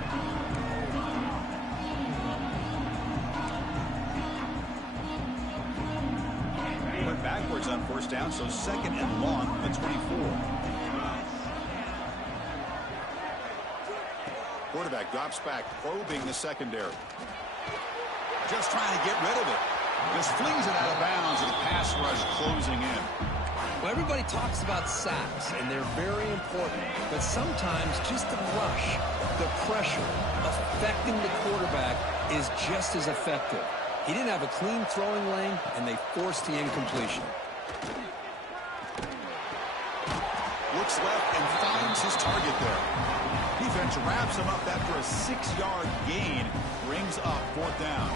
Went backwards on first down, so 2nd and long from the 24. Quarterback drops back, probing the secondary. Just trying to get rid of it. Just flings it out of bounds, and the pass rush closing in. Well, everybody talks about sacks, and they're very important. But sometimes just the rush, the pressure, affecting the quarterback is just as effective. He didn't have a clean throwing lane, and they forced the incompletion. Looks left and finds his target there. Defense wraps him up after a 6-yard gain. Brings up 4th down.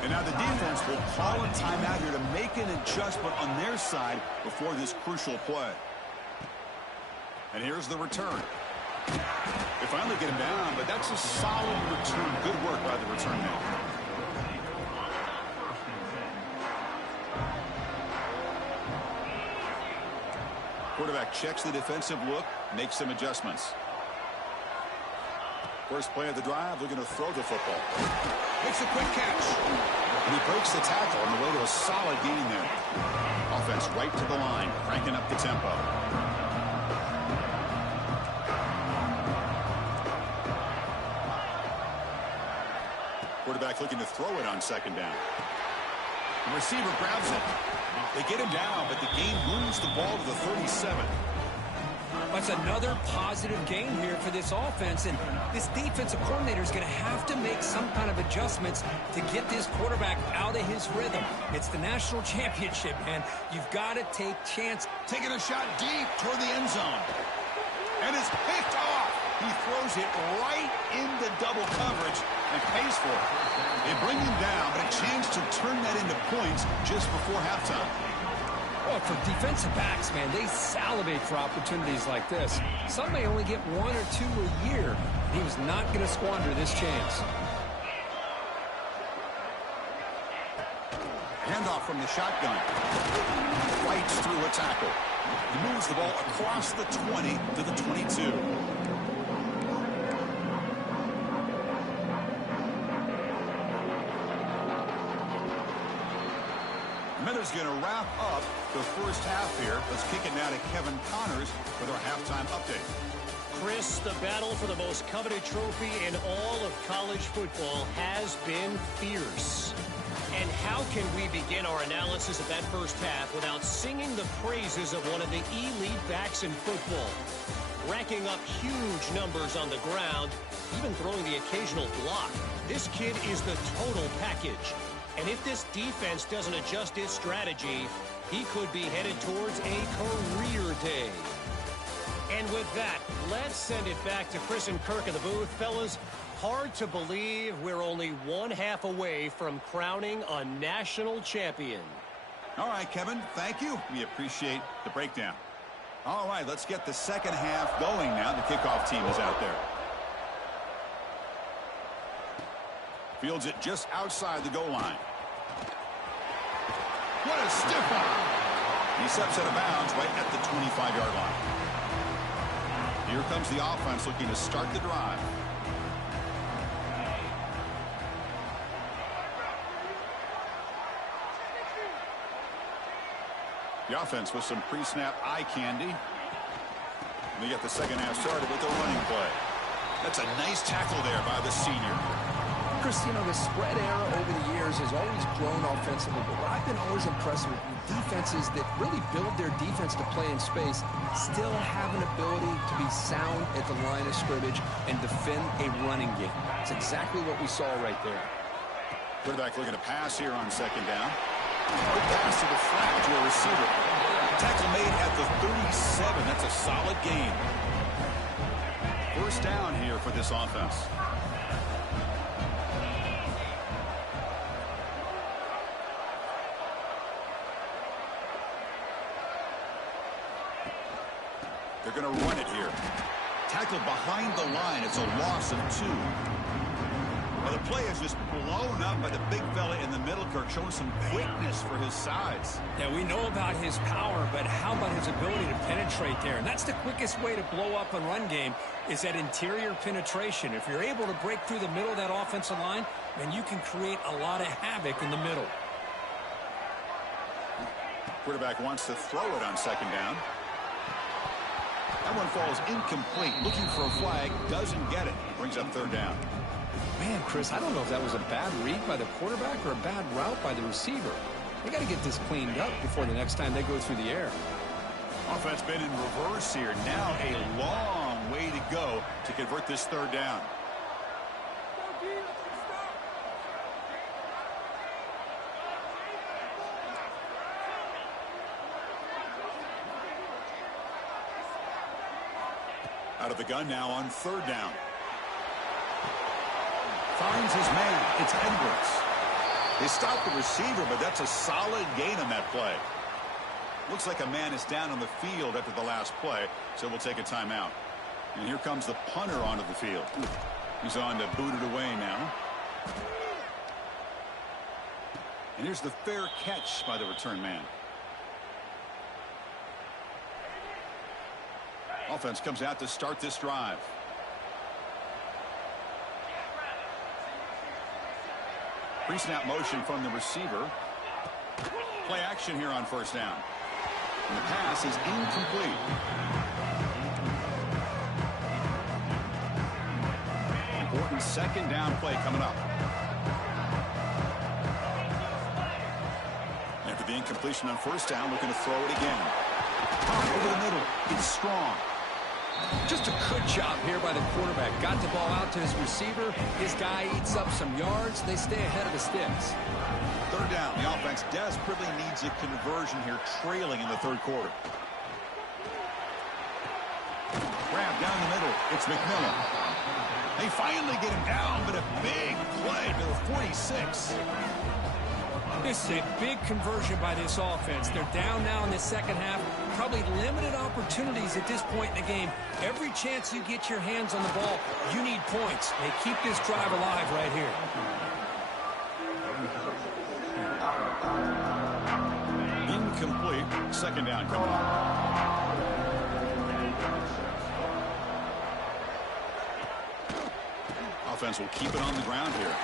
And now the defense will call a timeout here to make an adjustment on their side before this crucial play. And here's the return. They finally get him down, but that's a solid return. Good work by the return man. Quarterback checks the defensive look, makes some adjustments. First play of the drive, looking to throw the football. Makes a quick catch. And he breaks the tackle on the way to a solid gain there. Offense right to the line, cranking up the tempo. Quarterback looking to throw it on second down. The receiver grabs it. They get him down, but the game moves the ball to the 37. That's another positive game here for this offense, and this defensive coordinator is going to have to make some kind of adjustments to get this quarterback out of his rhythm. It's the national championship, man. You've got to take chance. Taking a shot deep toward the end zone. And it's picked off. He throws it right into double coverage and pays for it. They bring him down, but a chance to turn that into points just before halftime. Well, for defensive backs, man, they salivate for opportunities like this. Some may only get 1 or 2 a year. He was not going to squander this chance. Handoff from the shotgun. Fights through a tackle. He moves the ball across the 20 to the 22. Minute's going to wrap up the first half here. Let's kick it now to Kevin Connors with our halftime update. Chris, the battle for the most coveted trophy in all of college football has been fierce. And how can we begin our analysis of that first half without singing the praises of one of the elite backs in football? Racking up huge numbers on the ground, even throwing the occasional block. This kid is the total package. And if this defense doesn't adjust its strategy, he could be headed towards a career day. And with that, let's send it back to Chris and Kirk in the booth. Fellas, hard to believe we're only one half away from crowning a national champion. All right, Kevin, thank you. We appreciate the breakdown. All right, let's get the second half going now. The kickoff team is out there. Fields it just outside the goal line. What a stiff arm. He steps out of bounds right at the 25-yard line. Here comes the offense looking to start the drive. The offense with some pre-snap eye candy. We get the second half started with a running play. That's a nice tackle there by the senior. Chris, you know, the spread era over the years has always grown offensively, but what I've been always impressed with defenses that really build their defense to play in space still have an ability to be sound at the line of scrimmage and defend a running game. It's exactly what we saw right there. Quarterback looking to pass here on second down. Good pass to the flat to a receiver. Tackle made at the 37. That's a solid gain. First down here for this offense. They're going to run it here. Tackled behind the line. It's a loss of 2. Well, the play is just blown up by the big fella in the middle, Kirk, showing some quickness for his size. Yeah, we know about his power, but how about his ability to penetrate there? And that's the quickest way to blow up a run game is that interior penetration. If you're able to break through the middle of that offensive line, then you can create a lot of havoc in the middle. Quarterback wants to throw it on second down. That one falls incomplete. Looking for a flag. Doesn't get it. Brings up third down. Man, Chris, I don't know if that was a bad read by the quarterback or a bad route by the receiver. They got to get this cleaned up before the next time they go through the air. Offense been in reverse here. Now a long way to go to convert this third down. Out of the gun now on third down. Finds his man. It's Edwards. They stopped the receiver, but that's a solid gain on that play. Looks like a man is down on the field after the last play, so we'll take a timeout. And here comes the punter onto the field. He's on to boot it away now. And here's the fair catch by the return man. Offense comes out to start this drive. Pre-snap motion from the receiver. Play action here on first down. And the pass is incomplete. Important second down play coming up. After the incompletion on first down, looking to throw it again. Over the middle. It's strong. Just a good job here by the quarterback. Got the ball out to his receiver. His guy eats up some yards. They stay ahead of the sticks. Third down. The offense desperately needs a conversion here, trailing in the third quarter. Grab down the middle. It's McMillan. They finally get him down, but a big play to the 46. This is a big conversion by this offense. They're down now in the second half. Probably limited opportunities at this point in the game. Every chance you get your hands on the ball, you need points. They keep this drive alive right here. Incomplete. Second down coming up. Offense will keep it on the ground here.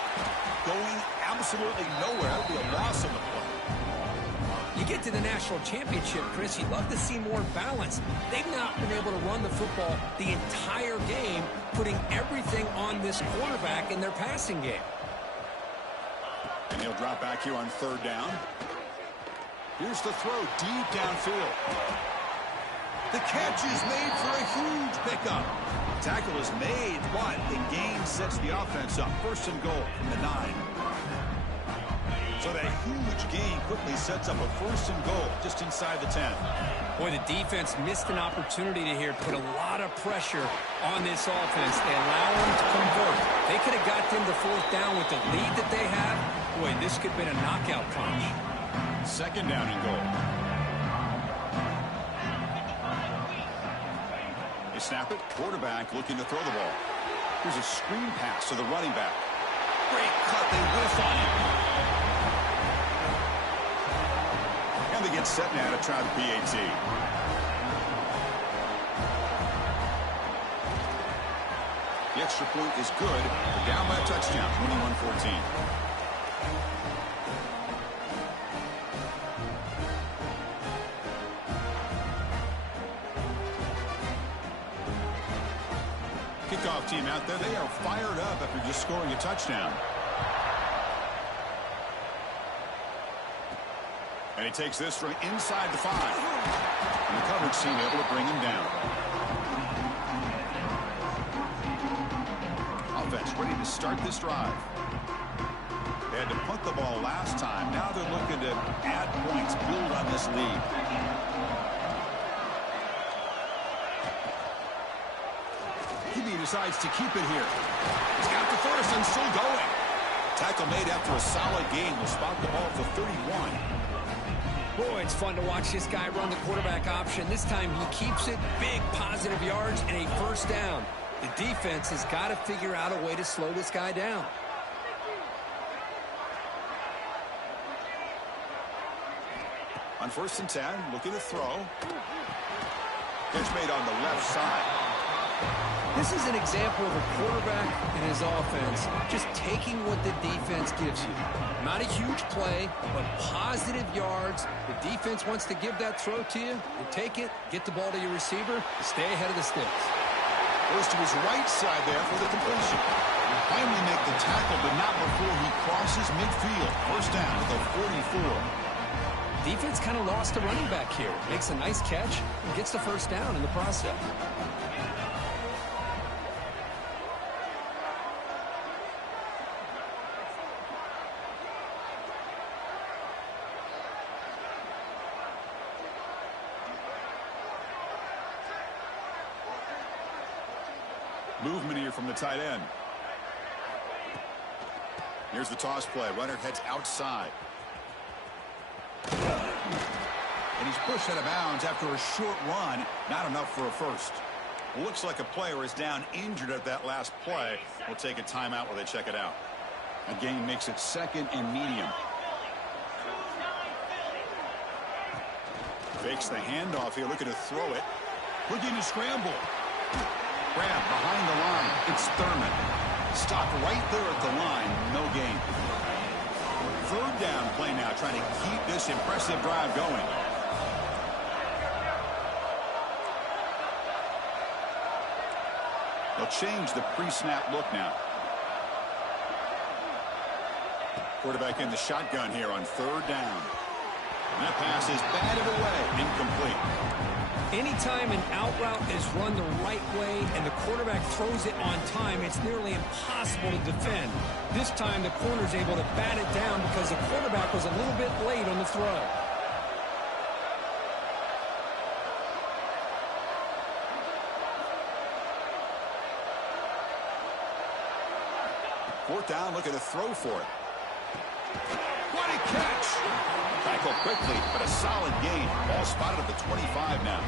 Going absolutely nowhere. That'll be a loss on the play. You get to the national championship, Chris, you'd love to see more balance. They've not been able to run the football the entire game, putting everything on this quarterback in their passing game. And he'll drop back here on third down. Here's the throw deep downfield. The catch is made for a huge pickup. Tackle is made, but the gain sets the offense up. First and goal from the 9. So that huge gain quickly sets up a first and goal just inside the 10. Boy, the defense missed an opportunity to here put a lot of pressure on this offense. They allow them to convert. They could have got them to fourth down with the lead that they have. Boy, this could have been a knockout punch. Second down and goal. They snap it. Quarterback looking to throw the ball. Here's a screen pass to the running back. Great cut. They whiff on him. And they get set now to try the PAT. The extra point is good. They're down by a touchdown, 21-14. Kickoff team out there, they are fired up after just scoring a touchdown. And he takes this from inside the 5. And the coverage team able to bring him down. Offense ready to start this drive. They had to punt the ball last time. Now they're looking to add points, build on this lead. He decides to keep it here. He's got the first and still going. Tackle made after a solid game. Will spot the ball for 31. Boy, it's fun to watch this guy run the quarterback option. This time he keeps it, big positive yards, and a first down. The defense has got to figure out a way to slow this guy down. On first and 10, looking to throw. Catch made on the left side. This is an example of a quarterback and his offense just taking what the defense gives you. Not a huge play, but positive yards. The defense wants to give that throw to you. You take it, get the ball to your receiver, stay ahead of the sticks. Goes to his right side there for the completion. Finally make the tackle, but not before he crosses midfield. First down to the 44. Defense kind of lost the running back here. Makes a nice catch and gets the first down in the process. Movement here from the tight end. Here's the toss play. Runner heads outside. And he's pushed out of bounds after a short run. Not enough for a first. Looks like a player is down injured at that last play. We'll take a timeout while they check it out. Again, makes it second and medium. Fakes the handoff here, looking to throw it. Looking to scramble. Grab behind the line. It's Thurman. Stopped right there at the line. No gain. Third down play now, trying to keep this impressive drive going. They'll change the pre-snap look now. Quarterback in the shotgun here on third down. And that pass is batted away, incomplete. Anytime an out route is run the right way and the quarterback throws it on time, it's nearly impossible to defend. This time the corner's able to bat it down because the quarterback was a little bit late on the throw. Fourth down, looking to throw for it. What a catch! Tackled quickly, but a solid gain. Ball spotted at the 25 now.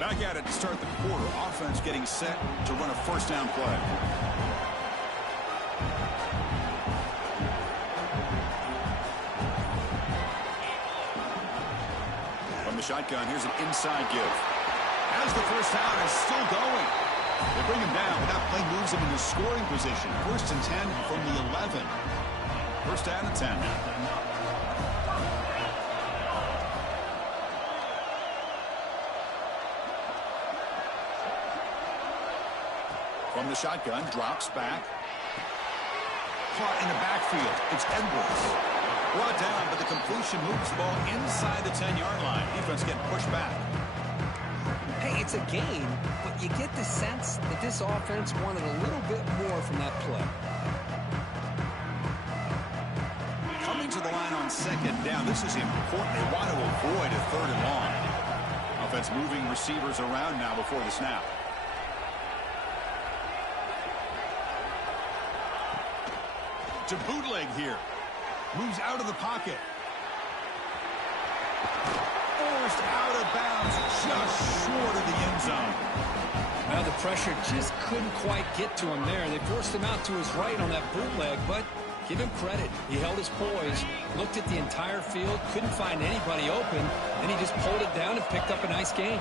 Back at it to start the quarter. Offense getting set to run a first down play. From the shotgun, here's an inside give. As the first down is still going. They bring him down, but that play moves him into scoring position. First and 10 from the 11. First down and 10 now. From the shotgun, drops back. Caught in the backfield. It's Edwards. Brought down, but the completion moves the ball inside the 10-yard line. Defense getting pushed back. Hey, it's a gain, but you get the sense that this offense wanted a little bit more from that play. Coming to the line on second down. This is important. They want to avoid a third and long. Offense moving receivers around now before the snap. To bootleg here. Moves out of the pocket. Forced out of bounds, just short of the end zone. Now the pressure just couldn't quite get to him there. They forced him out to his right on that bootleg, but give him credit. He held his poise, looked at the entire field, couldn't find anybody open, then he just pulled it down and picked up a nice gain.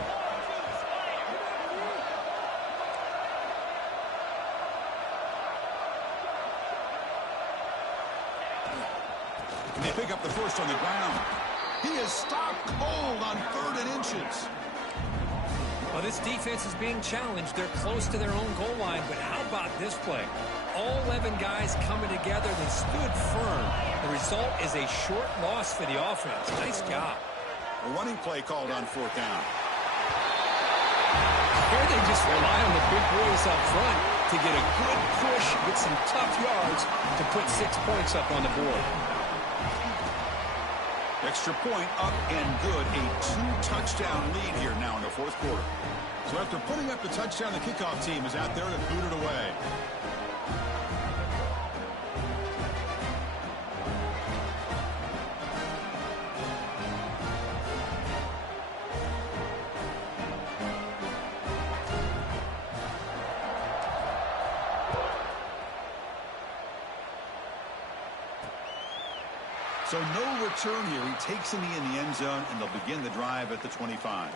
They pick up the first on the ground. He is stopped cold on third and inches. Well, this defense is being challenged. They're close to their own goal line, but how about this play? All 11 guys coming together. They stood firm. The result is a short loss for the offense. Nice job. A running play called on fourth down. Here they just rely on the big boys up front to get a good push with some tough yards to put 6 points up on the board. Extra point up and good. A 2-touchdown lead here now in the fourth quarter. So after putting up the touchdown, the kickoff team is out there to boot it away. So no return here. He takes in the end zone, and they'll begin the drive at the 25.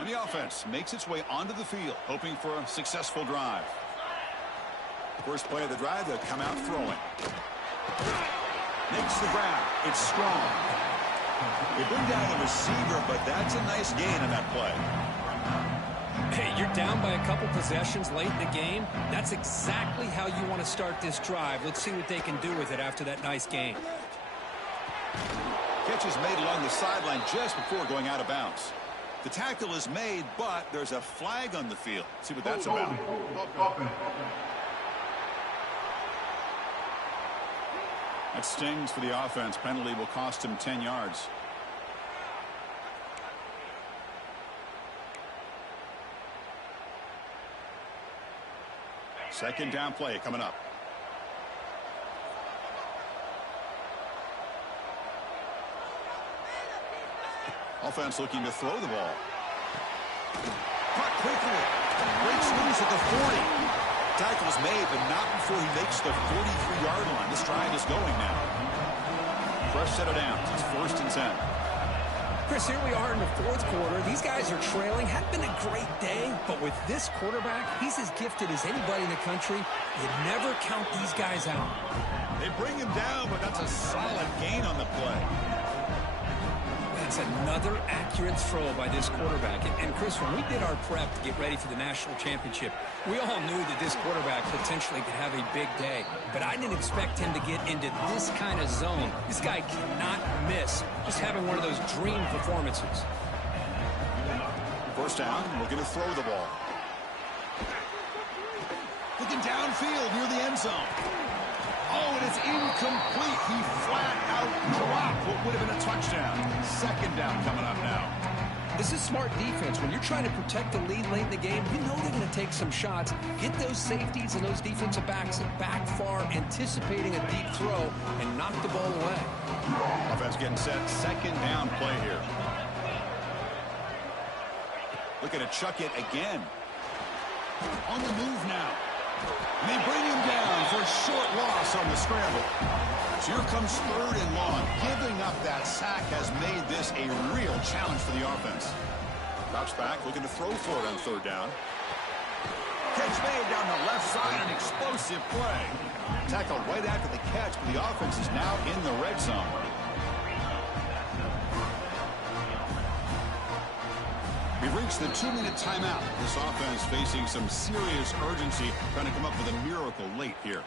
And the offense makes its way onto the field, hoping for a successful drive. First play of the drive, they'll come out throwing. Makes the grab. It's strong. They bring down the receiver, but that's a nice gain on that play. Hey, you're down by a couple possessions late in the game. That's exactly how you want to start this drive. Let's see what they can do with it after that nice game. Catch is made along the sideline just before going out of bounds. The tackle is made, but there's a flag on the field. Let's see what that's about. That stings for the offense. Penalty will cost him 10 yards. Second down play coming up. Offense looking to throw the ball. Caught quickly. Breaks loose at the 40. Tackle's made, but not before he makes the 43-yard line. This drive is going now. Fresh set of downs. It's 1st and 10. Chris, here we are in the 4th quarter. These guys are trailing. Hadn't been a great day, but with this quarterback, he's as gifted as anybody in the country. You never count these guys out. They bring him down, but that's a solid gain on the play. That's another accurate throw by this quarterback. And Chris, when we did our prep to get ready for the national championship, we all knew that this quarterback potentially could have a big day. But I didn't expect him to get into this kind of zone. This guy cannot miss. Just having one of those dream performances. First down, looking to throw the ball. Looking downfield near the end zone. Oh, and it's incomplete. He flat out dropped what would have been a touchdown. 2nd down coming up now. This is smart defense. When you're trying to protect the lead late in the game, you know they're going to take some shots. Get those safeties and those defensive backs back far, anticipating a deep throw, and knock the ball away. Offense getting set. 2nd down play here. Looking to chuck it again. On the move now. And they bring him down for a short loss on the scramble. So here comes 3rd and long. Giving up that sack has made this a real challenge for the offense. Drops back, looking to throw for it on 3rd down. Catch made down the left side, an explosive play. Tackled right after the catch, but the offense is now in the red zone. We've reached the 2-minute timeout. This offense facing some serious urgency, trying to come up with a miracle late here.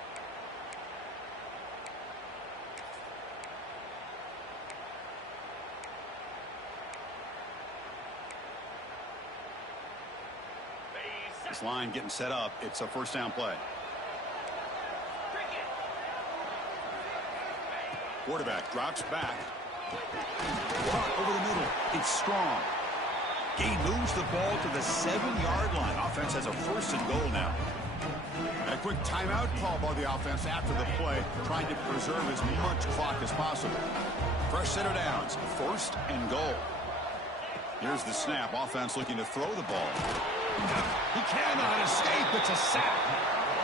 This line getting set up. It's a 1st down play. Quarterback drops back. Caught over the middle. It's Strong. He moves the ball to the 7-yard line. Offense has a 1st and goal now. And a quick timeout call by the offense after the play, trying to preserve as much clock as possible. Fresh set of downs, 1st and goal. Here's the snap. Offense looking to throw the ball. He cannot escape. It's a sack.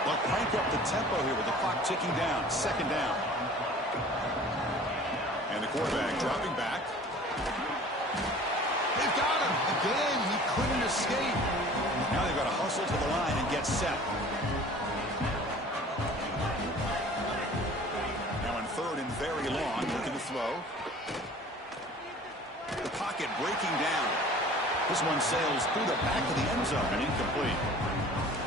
They'll crank up the tempo here with the clock ticking down. 2nd down. And the quarterback dropping back. They've got him. Again, he couldn't escape. Now they've got to hustle to the line and get set. Now in 3rd and very long, looking to throw. The pocket breaking down. This one sails through the back of the end zone and incomplete.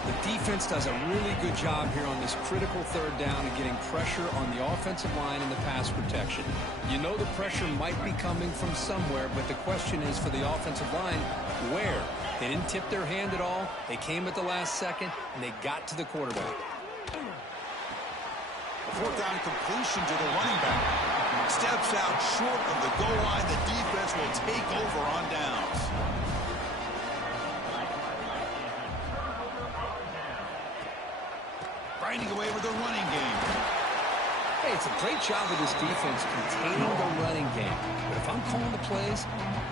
The defense does a really good job here on this critical 3rd down and getting pressure on the offensive line and the pass protection. You know the pressure might be coming from somewhere, but the question is for the offensive line, where? They didn't tip their hand at all. They came at the last second, and they got to the quarterback. A 4th down completion to the running back. Steps out short of the goal line. The defense will take over on downs. Grinding away with the running game. Hey, it's a great job of this defense containing the running game. But if I'm calling the plays,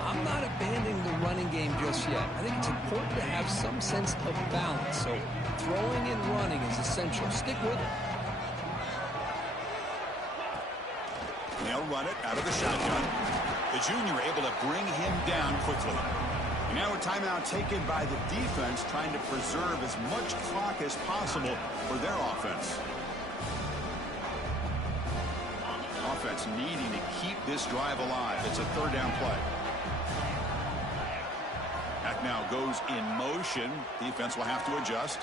I'm not abandoning the running game just yet. I think it's important to have some sense of balance. So throwing and running is essential. Stick with it. They'll run it out of the shotgun. The junior able to bring him down quickly. And now a timeout taken by the defense, trying to preserve as much clock as possible for their offense. Offense needing to keep this drive alive. It's a 3rd down play. Back now goes in motion. Defense will have to adjust.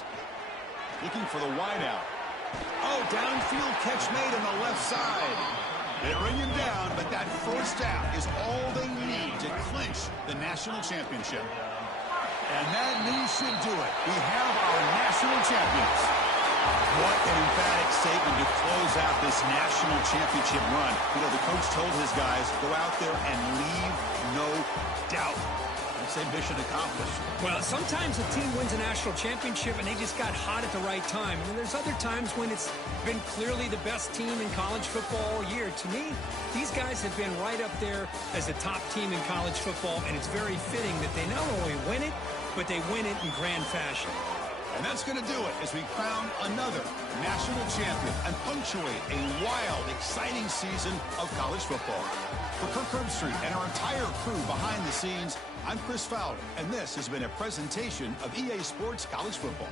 Looking for the wideout. Oh, downfield catch made on the left side. They bring him down, but that 1st down is all they need to clinch the national championship. And that knee should do it. We have our national champions. What an emphatic statement to close out this national championship run. You know, the coach told his guys, go out there and leave no doubt. I'd say mission accomplished. Well, sometimes a team wins a national championship and they just got hot at the right time. And then there's other times when it's been clearly the best team in college football all year. To me, these guys have been right up there as a top team in college football, and it's very fitting that they not only win it, but they win it in grand fashion. And that's going to do it as we crown another national champion and punctuate a wild, exciting season of college football. For Kirk Herbstreit and our entire crew behind the scenes, I'm Chris Fowler, and this has been a presentation of EA Sports College Football.